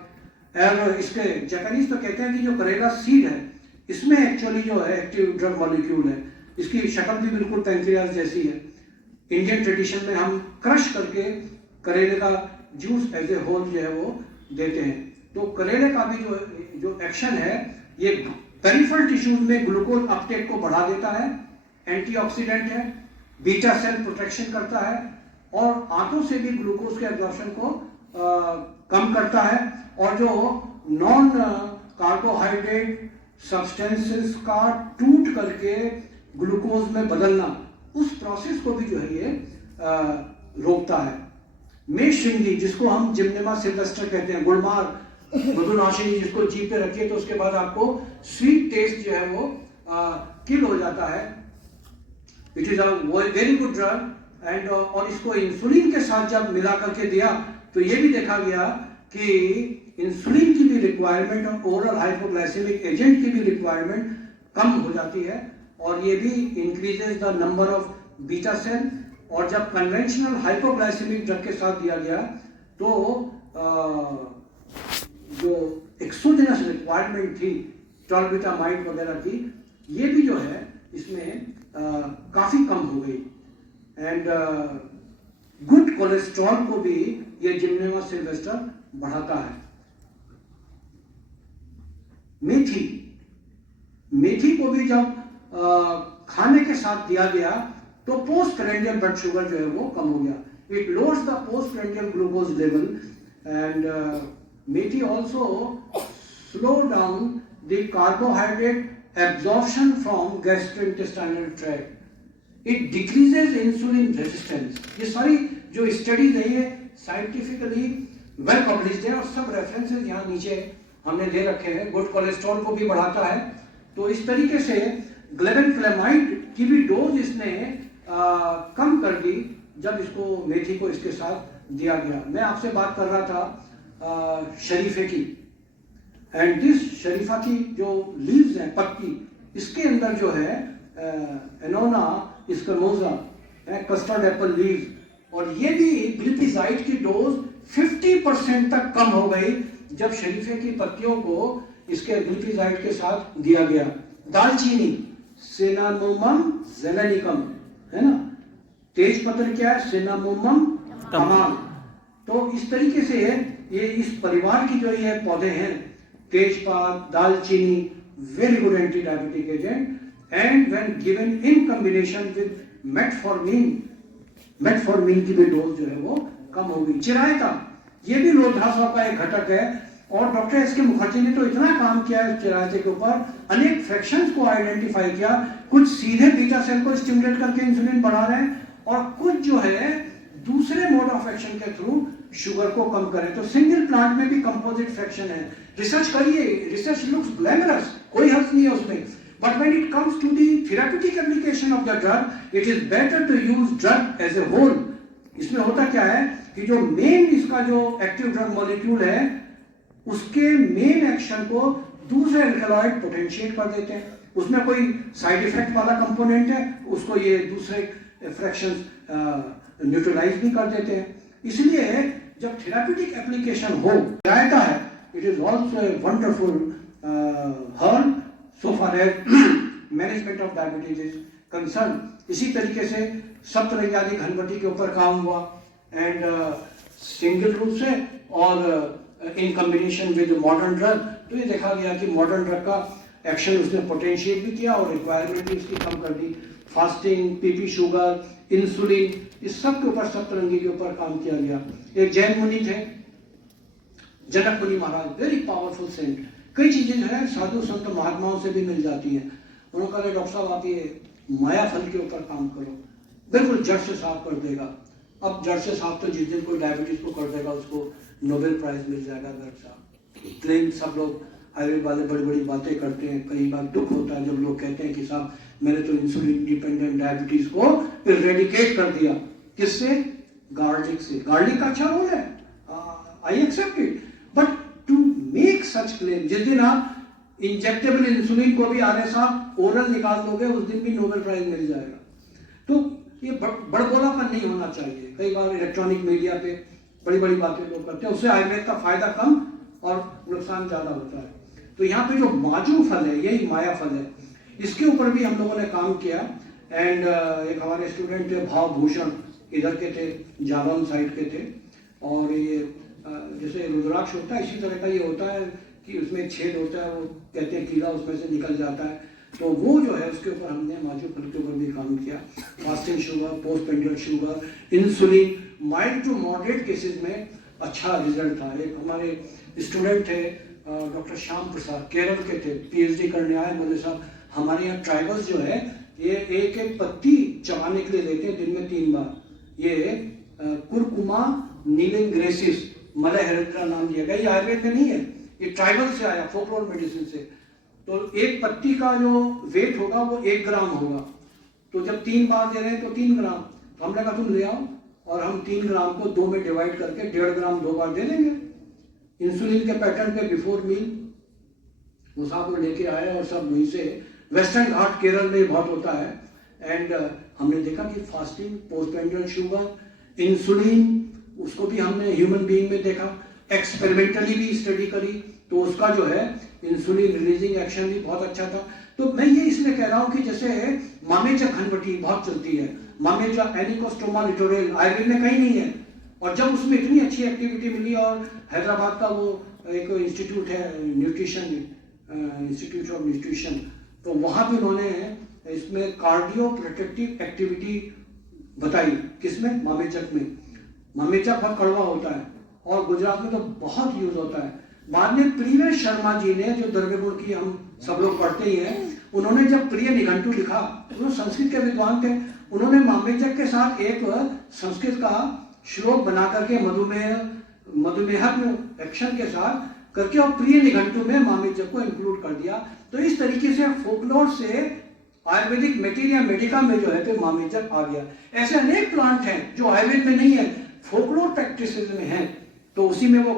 और इसके जापानीज तो कहते हैं कि जो करेला सीड है इसमें एक्चुअली जो है एक्टिव ड्रग मॉलिक्यूल है। इसकी शक्ल भी बिल्कुल पैंक्रियाज जैसी है। इंडियन ट्रेडिशन में हम क्रश करके करेले का जूस एज ए होल जो है वो देते हैं। तो करेले का भी जो एक्शन है ये पेरिफेरल टिश्यूज में ग्लूकोज अपटेक को बढ़ा देता है, एंटीऑक्सीडेंट है, बीटा सेल प्रोटेक्शन करता है और आंतों से भी ग्लूकोज के एब्जॉर्प्शन को कम करता है। और जो नॉन कार्बोहाइड्रेट सब्सटेंसेस का टूट करके ग्लूकोज में बदलना, उस प्रोसेस को भी जो है ये रोकता है। मेशृंगी जिसको हम जिम्नेमा सिल्वेस्टर कहते हैं, गुड़मार मधुनाशिनी जिसको जीभ पे रखिए तो उसके बाद आपको स्वीट टेस्ट जो है वो किल हो जाता है। It is a very good drug and और इसको इंसुलिन के साथ जब मिला करके दिया तो ये भी देखा गया कि इंसुलिन की भी रिक्वायरमेंट और ओरल हाइपोग्लाइसेमिक एजेंट की भी रिक्वायरमेंट कम हो जाती है और ये भी increases the number of beta cell. और जब कन्वेंशनल हाइपोग्लाइसेमिक ड्रग के साथ दिया गया तो जो एक्सोजेनस रिक्वायरमेंट थी टॉलबिटामाइड वगैरह की, ये भी जो है इसमें काफी कम हो गई। एंड गुड कोलेस्ट्रॉल को भी ये जिम्नेमा सिल्वेस्टर बढ़ाता है। मेथी को भी जब खाने के साथ दिया गया तो पोस्ट प्रेंडियल ब्लड शुगर जो है वो कम हो गया। It lowers the post prandial glucose level and methi also slow down the carbohydrate absorption from gastrointestinal tract. It decreases insulin resistance. ये सारी जो स्टडीज है ये साइंटिफिकली वेल पब्लिश्ड है और सब रेफरेंसेस यहाँ नीचे हमने दे रखे हैं। गुड कोलेस्ट्रॉल को भी बढ़ाता है। तो इस तरीके से ग्लेबेनक्लेमाइड की भी डोज इसने कम कर दी जब इसको मेथी को इसके साथ दिया गया। मैं आपसे बात कर रहा था शरीफे की, एंड दिस शरीफा की जो लीव्स हैं, पत्ती, इसके अंदर जो है एनोना स्कमोजा, कस्टर्ड एप्पल लीव्स, और ये भी ग्लिपिजाइड की डोज 50% तक कम हो गई जब शरीफे की पत्तियों को इसके ग्लिपिजाइड के साथ दिया गया। दालचीनी सिनामोमम जेलेनिकम है ना, तेज पत्र क्या है, सिनामोमम तमाम। तो इस तरीके से ये इस परिवार की जो ये पौधे हैं, तेजपात, दालचीनी, very good anti diabetic agent and when given in combination with metformin की भी डोज जो है वो कम हो गई। चिरायता ये भी लोहध्रासव का एक घटक है और डॉक्टर एस के मुखर्जी ने तो इतना काम किया है चिरायते के ऊपर, अनेक फ्रैक्शंस को आइडेंटिफाई किया। कुछ सीधे बीटा सेल को स्टिमुलेट करके इंसुलिन बढ़ा रहे हैं और कुछ जो है दूसरे मोड ऑफ एक्शन के थ्रू शुगर को कम करें। तो सिंगल प्लांट में भी कंपोजिट फ्रैक्शन है। रिसर्च करिए, रिसर्च लुक्स ग्लैमरस, कोई हर्ज नहीं है उसमें, but when it comes to the therapeutic application of the drug, it is better to use drug as a whole. इसमें होता क्या है कि जो मेन इसका जो एक्टिव ड्रग मॉलिक्यूल है उसके मेन एक्शन को दूसरे एल्कलॉइड पोटेंशिएट कर देते हैं। उसमें कोई साइड इफेक्ट वाला कंपोनेंट है, उसको ये दूसरे फ्रैक्शंस न्यूट्रलाइज भी कर देते हैं। इसलिए जब थेरेप्यूटिक एप्लीकेशन हो जाता है, it is also a wonderful herb so far as management of diabetes is concern. इसी तरीके से सप्तरंगी आदि घनवटी के ऊपर काम हुआ एंड सिंगल रूप से और in combination with modern drug, तो ये देखा गया कि मॉडर्न ड्रग का एक्शन उसने पोटेंशिएट भी किया और रिक्वायरमेंट भी इसकी कम कर दी। फास्टिंग, पीपी शुगर, इंसुलिन, इस सब के ऊपर सप्तरंगी के ऊपर काम किया गया। एक जैन मुनि थे जनक मुनि महाराज, वेरी पावरफुल सेंट। कई चीजें जो है साधु संत महात्माओं से भी मिल जाती हैं। उन्होंने कहा डॉक्टर साहब आप ये माया फल के ऊपर काम करो, बिल्कुल जड़ से साफ कर देगा। अब जड़ से साफ तो जिस दिन कोई डायबिटीज को कर देगा उसको नोबेल प्राइज मिल जाएगा। डॉक्टर साहब क्लेम सब लोग हाईवे वाले बड़ी बड़ी बातें करते हैं। कई बार दुख होता है जब लोग कहते हैं कि साहब मैंने तो इंसुलिन डिपेंडेंट डायबिटीज को इरेडिकेट कर दिया। किससे? गार्लिक से। गार्लिक का अच्छा रोल है, I accept it, but to make such claim, जिस दिन आप इंजेक्टेबल इंसुलिन को भी आने साथ ओरल निकाल दोगे उस दिन भी नोबेल प्राइज मिल जाएगा। तो ये बड़बोलापन नहीं होना चाहिए। कई बार इलेक्ट्रॉनिक मीडिया पे बड़ी बड़ी बातें लोग करते हैं, उससे आयुर्वेद का फायदा कम और नुकसान ज्यादा होता है। तो यहाँ पे जो माजू फल है, यही माया फल है, इसके ऊपर भी हम लोगों ने काम किया। एंड एक हमारे स्टूडेंट थे भाव भूषण, इधर के थे, जालौन साइड के थे, और ये जैसे रुद्राक्ष होता है इसी तरह का ये होता है कि उसमें छेद होता है, वो कहते हैं कीड़ा उसमें से निकल जाता है। तो वो जो है उसके ऊपर हमने माजू फल के ऊपर भी काम किया। Fasting sugar, post prandial sugar, insulin, mild to moderate cases में अच्छा रिजल्ट था। एक हमारे स्टूडेंट थे डॉक्टर श्याम प्रसाद, केरल के थे, पीएचडी करने आए, बोले साहब हमारे यहाँ ट्राइबल्स जो है ये एक एक पत्ती चबाने के लिए लेते हैं दिन में 3 बार। ये कुरकुमा नीलिंग्रेसिस, मलय हेरेट का नाम दिया गया, ये आयुर्वेद में नहीं है, ये ट्राइबल से आया, फोकलोर मेडिसिन से। तो एक पत्ती का जो वेट होगा वो 1 ग्राम होगा, तो जब 3 बार दे रहे हैं तो 3 ग्राम। तो हमने कहा तुम ले आओ, और हम 3 ग्राम को 2 में डिवाइड करके 1.5 ग्राम 2 बार दे देंगे। इंसुलिन के पैटर्न पे बिफोर मील वो साहब को लेके आए, और सब वहीं से, वेस्टर्न घाट केरल में बहुत होता है। एंड हमने देखा कि fasting, post prandial sugar, insulin, उसको भी हमने ह्यूमन बीइंग में देखा, एक्सपेरिमेंटली भी स्टडी करी, तो उसका जो है इंसुलिन रिलीजिंग एक्शन भी बहुत अच्छा था। तो मैं ये इसलिए कह रहा हूँ कि जैसे मामेचा घनवटी बहुत चलती है, मामेचा एनिकोस्टोमा लिटोरल आयुर्वेद में कहीं नहीं है, और जब उसमें इतनी अच्छी एक्टिविटी मिली, और हैदराबाद का वो एक इंस्टीट्यूट है न्यूट्रिशन, इंस्टीट्यूट ऑफ न्यूट्रिशन, तो वहाँ भी उन्होंने इसमें कार्डियो प्रोटेक्टिव एक्टिविटी बताई। किसमें? मामेचक में। मामेचक बहुत कड़वा होता है और गुजरात में तो बहुत यूज होता है। बाद में प्रिय शर्मा जी ने, जो द्रव्य गुण की हम सब लोग पढ़ते ही हैं, उन्होंने जब प्रिय निघंटु लिखा, वो संस्कृत के विद्वान थे, उन्होंने मामेचक के साथ एक संस्कृत का श्लोक बना करके मधुमेह एक्शन के साथ करके और प्रिय निघंटु में मामेचक को इंक्लूड कर दिया। तो इस तरीके से फोकलोर से आयुर्वेदिक मेटीरिया मेडिका में जो है तो मामेचक आ गया। ऐसे अनेक प्लांट हैं जो आयुर्वेद में नहीं है, फोकलोर प्रैक्टिस में है। तो उसी में वो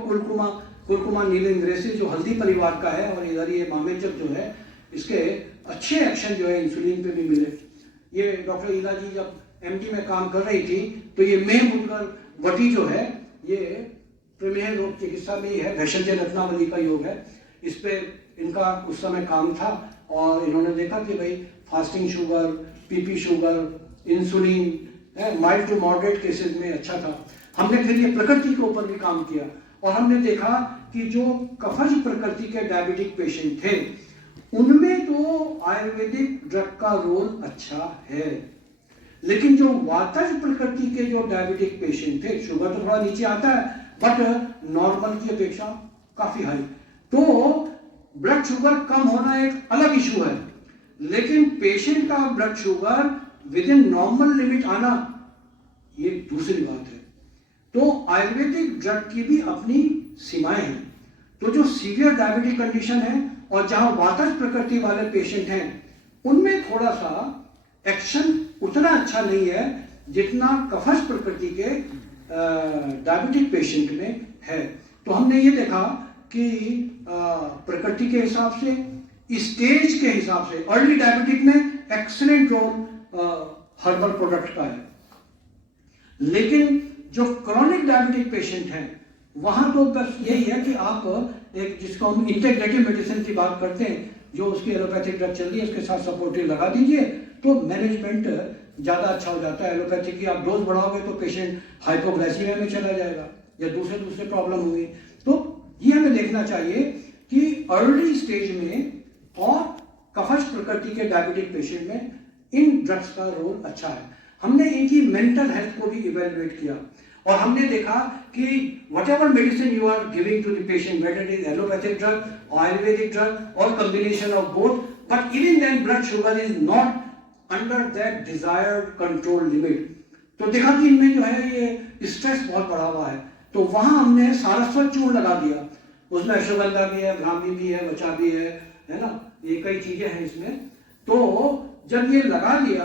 कुरकुमा नीलिंग्रेसिस जो हल्दी परिवार का है, और इधर ये मामेचक जो है, इसके अच्छे एक्शन जो है इंसुलिन पे भी मिले। ये डॉक्टर ईला जी जब एमडी में काम कर रही थी, तो ये मेहमुदगर वटी जो है, ये प्रमेह रोग चिकित्सा में ही है, भेषज रत्नावली का योग है, इस पे इनका उस समय काम था। और इन्होंने देखा कि भाई fasting sugar, PP sugar, insulin mild to moderate cases में अच्छा था। हमने फिर ये प्रकृति के ऊपर भी काम किया, और हमने देखा कि जो कफज प्रकृति के डायबिटिक पेशेंट थे, उनमें तो आयुर्वेदिक ड्रग का रोल अच्छा है, लेकिन जो वातज प्रकृति के जो डायबिटिक पेशेंट थे, शुगर तो थोड़ा नीचे आता है बट नॉर्मल की अपेक्षा काफी हाई, तो ब्लड शुगर कम होना एक अलग इशू है, लेकिन पेशेंट का blood sugar with in normal limit आना ये दूसरी बात है। तो आयुर्वेदिक ड्रग की भी अपनी सीमाएं हैं। तो जो सीवियर डायबिटिक कंडीशन है और जहां वातज प्रकृति वाले पेशेंट हैं, उनमें थोड़ा सा एक्शन उतना अच्छा नहीं है जितना कफज प्रकृति के डायबिटिक पेशेंट में है। तो हमने ये देखा कि प्रकृति के हिसाब से, स्टेज के हिसाब से, अर्ली डायबिटिक में एक्सीलेंट रोल हर्बल प्रोडक्ट का है, लेकिन जो क्रॉनिक डायबिटिक पेशेंट हैं वहां तो बस यही है कि आप एक, जिसको हम इंटीग्रेटिव मेडिसिन की बात करते हैं, जो उसकी एलोपैथिक ड्रग चल रही है उसके साथ सपोर्टिव लगा दीजिए, तो मैनेजमेंट ज़्यादा अच्छा हो जाता है। एलोपैथिक की आप डोज बढ़ाओगे तो पेशेंट हाइपोग्लाइसीमिया में चला जाएगा या दूसरे प्रॉब्लम होंगी। तो ये हमें देखना चाहिए कि अर्ली स्टेज में और कफज प्रकृति के डायबिटिक पेशेंट में इन ड्रग्स का रोल अच्छा है। हमने इनकी मेंटल हेल्थ को भी इवेलुएट किया, और हमने देखा कि whatever medicine you are giving to the patient, whether it is allopathic drug, ayurvedic drug, or combination of both, but even then blood sugar is not under that desired control limit. तो देखा कि इनमें जो है ये स्ट्रेस बहुत बढ़ा हुआ है, तो वहां हमने सारस्वत चूर्ण लगा दिया, उसमें अश्वगंधा भी है, ब्राह्मी भी है, वचा भी है ना, ये कई चीजें हैं इसमें। तो जब ये लगा दिया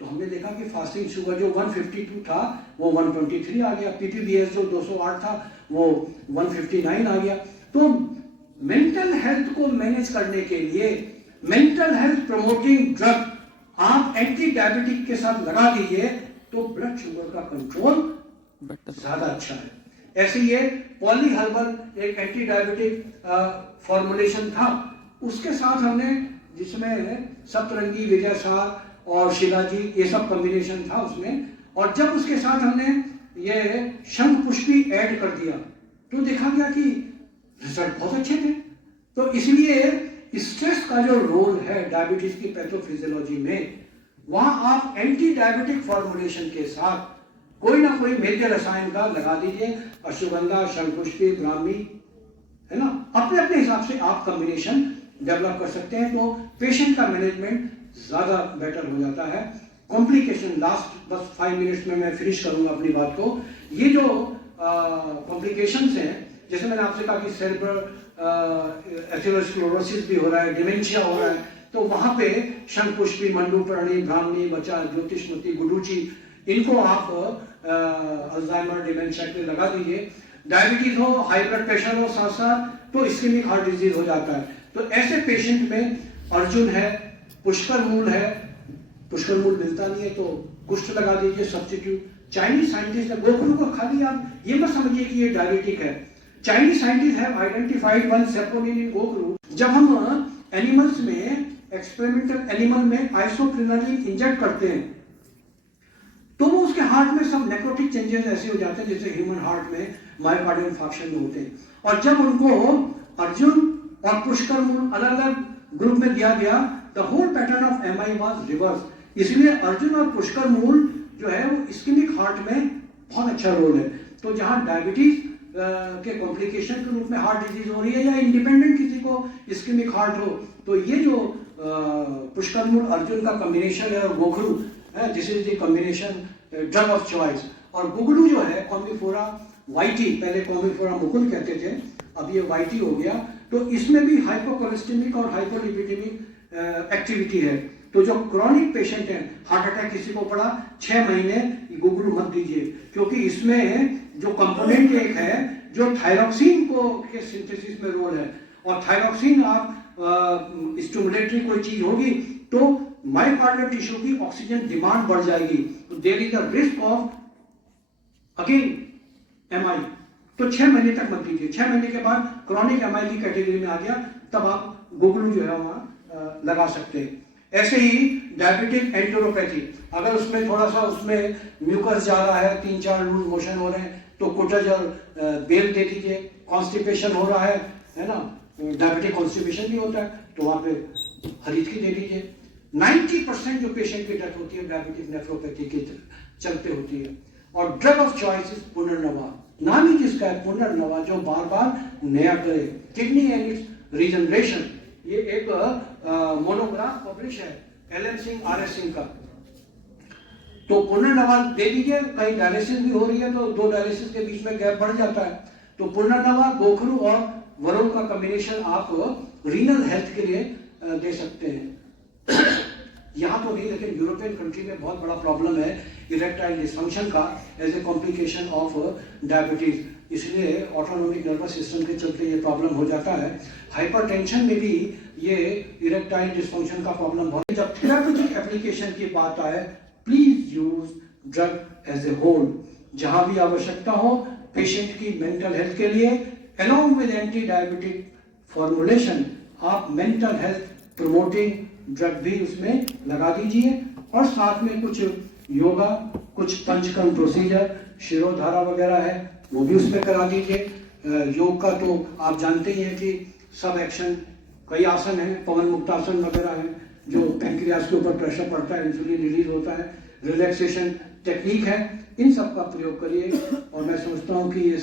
तो हमने देखा कि फास्टिंग शुगर जो 152 था वो 123 आ गया, पीपीबीएस जो 208 था वो 159 आ गया। तो मेंटल हेल्थ को मैनेज करने के लिए मेंटल हेल्थ प्रमोटिंग ड्रग आप एंटी डायबिटिक के साथ लगा दीजिए तो ब्लड शुगर का कंट्रोल ज्यादा अच्छा है। ऐसे ये पॉली हर्बल एक एंटी डायबिटिक फॉर्मुलेशन था, उसके साथ हमने जिसमें सप्तरंगी, विजय सार और शिलाजी ये सब कॉम्बिनेशन था उसमें, और जब उसके साथ हमने ये शंख पुष्पी ऐड कर दिया तो देखा गया कि रिजल्ट बहुत अच्छे थे। तो इसलिए स्ट्रेस का जो रोल है डायबिटीज की पैथोफिजियोलॉजी में, वहां आप एंटी डायबिटिक फॉर्मुलेशन के साथ कोई ना कोई मेजर रसायन का लगा दीजिए, अश्वगंधा, शंखपुष्पी, ब्राह्मी, है ना, अपने अपने हिसाब से आप कॉम्बिनेशन डेवलप कर सकते हैं तो पेशेंट का मैनेजमेंट ज्यादा बेटर हो जाता है। कॉम्प्लिकेशन लास्ट बस 5 मिनट्स में मैं फिनिश करूंगा अपनी बात को। ये जो कॉम्प्लिकेशंस हैं, जैसे मैंने आपसे कहा कि सेरेब्रल एथेरोस्क्लेरोसिस भी हो रहा है, डिमेंशिया हो रहा है, तो वहां पे शंखपुष्पी, मंडूपर्णी, ब्राह्मणी, बचा, ज्योतिषमती, गुडूची, इनको आप अल्जाइमर, डिमेंशिया के लगा दीजिए। डायबिटीज हो, हाई ब्लड प्रेशर हो साथ साथ, तो इस्केमिक हार्ट डिजीज हो जाता है। तो ऐसे पेशेंट में अर्जुन है, पुष्कर मूल है, पुष्कर मूल मिलता नहीं है तो कुष्ठ लगा दीजिए सब्स्टिट्यूट। चाइनीज साइंटिस्ट है, गोखरू को खाली आप ये मत समझिए कि ये डायबिटिक है। Chinese scientist have identified one saponin in gokhru. जब हम एनिमल्स में, एक्सपेरिमेंटल एनिमल में आइसोप्रिनलिन इंजेक्ट करते हैं तो वो उसके हार्ट में सब नेक्रोटिक चेंजेस ऐसे हो जाते हैं जैसे ह्यूमन हार्ट में मायोकार्डियल इंफार्क्शन में होते हैं। और जब उनको अर्जुन और पुष्कर मूल अलग अलग ग्रुप में दिया गया, the whole pattern of MI was reverse. इसलिए अर्जुन और पुष्कर मूल जो है वो इस्केमिक हार्ट में बहुत अच्छा रोल है। तो जहां डायबिटीज के कॉम्प्लिकेशन के रूप में हार्ट डिजीज हो रही है या इंडिपेंडेंट किसी को इस्केमिक हार्ट हो, तो ये जो पुष्कर मूल अर्जुन का कॉम्बिनेशन है और गोखरू, this is the combination drug of choice. और गुगलू जो है कॉम्बिफोरा वाइटी, पहले कॉम्बिफोरा मुकुल कहते थे, अब ये वाइटी हो गया। तो इसमें भी हाइपोकोलेस्टेमिक और हाइपोलिपिडेमिक एक्टिविटी है। तो जो क्रॉनिक पेशेंट है, हार्ट अटैक किसी को पड़ा, 6 महीने गुगलू मत दीजिए, क्योंकि इसमें जो कंपोनेंट एक है जो थायरॉक्सिन को के सिंथेसिस में रोल है, और थायरॉक्सिन आप स्टिमुलेटरी कोई चीज होगी तो मायोकार्डियल टिश्यू की ऑक्सीजन डिमांड बढ़ जाएगी, तो there is a risk of again MI. तो 6 महीने तक मत दीजिए। 6 महीने के बाद क्रॉनिक एमआई की कैटेगरी में आ गया, तब आप गुगलू जो है वहां लगा सकते हैं। ऐसे ही डायबिटिक एंटेरोपैथी, अगर उसमें थोड़ा सा उसमें म्यूकस जा रहा है, 3-4 लूज मोशन हो रहे हैं, तो कुटज और बेल दे दीजिए। कॉन्स्टिपेशन हो रहा है ना, डायबिटिक कॉन्स्टिपेशन भी होता है, तो वहां पे हरीत की दे दीजिए। 90% जो पेशेंट की डेथ होती है डायबिटिक नेफ्रोपैथी के चलते होती है। और ड्रग ऑफ चॉइस इज पुनर्नवा, नाम ही जिसका है पुनर्नवा, जो बार बार नया करे। किडनी एंड इट्स रीजनरेशन, ये एक मोनोग्राफ पब्लिश है LN सिंह RS सिंह का। तो पुनर्नवा दे दीजिए। कहीं डायलिसिस भी हो रही है तो 2 डायलिसिस के बीच में गैप बढ़ जाता है, तो पुनर्नवा, गोखरू और वरुण का कॉम्बिनेशन आप रीनल हेल्थ के लिए दे सकते हैं। यहाँ तो नहीं, लेकिन यूरोपियन कंट्री में बहुत बड़ा प्रॉब्लम है इरेक्टाइल डिसफंक्शन का as a complication of diabetes. इसलिए ऑटोनोमिक नर्वस सिस्टम के चलते ये प्रॉब्लम हो जाता है। हाइपरटेंशन में भी ये इरेक्टाइल डिसफंक्शन का प्रॉब्लम बहुत। जब थेराप्यूटिक एप्लीकेशन की बात आए, please use drug as a whole. जहां भी आवश्यकता हो पेशेंट की मेंटल हेल्थ के लिए, along with anti diabetic formulation, आप मेंटल हेल्थ प्रमोटिंग ड्रग भी उसमें लगा दीजिए। और साथ में कुछ योगा, कुछ पंचकर्म प्रोसीजर, शिरोधारा वगैरह है, वो भी उसमें करा दीजिए। योग का तो आप जानते ही हैं कि सब एक्शन, कई आसन हैं, पवन मुक्तासन वगैरह है, जो पैंक्रियास के ऊपर प्रेशर पड़ता है, इंसुलिन रिलीज होता है, रिलैक्सेशन टेक्निक है, इन सब का प्रयोग करिए। और मैं समझता हूँ कि ये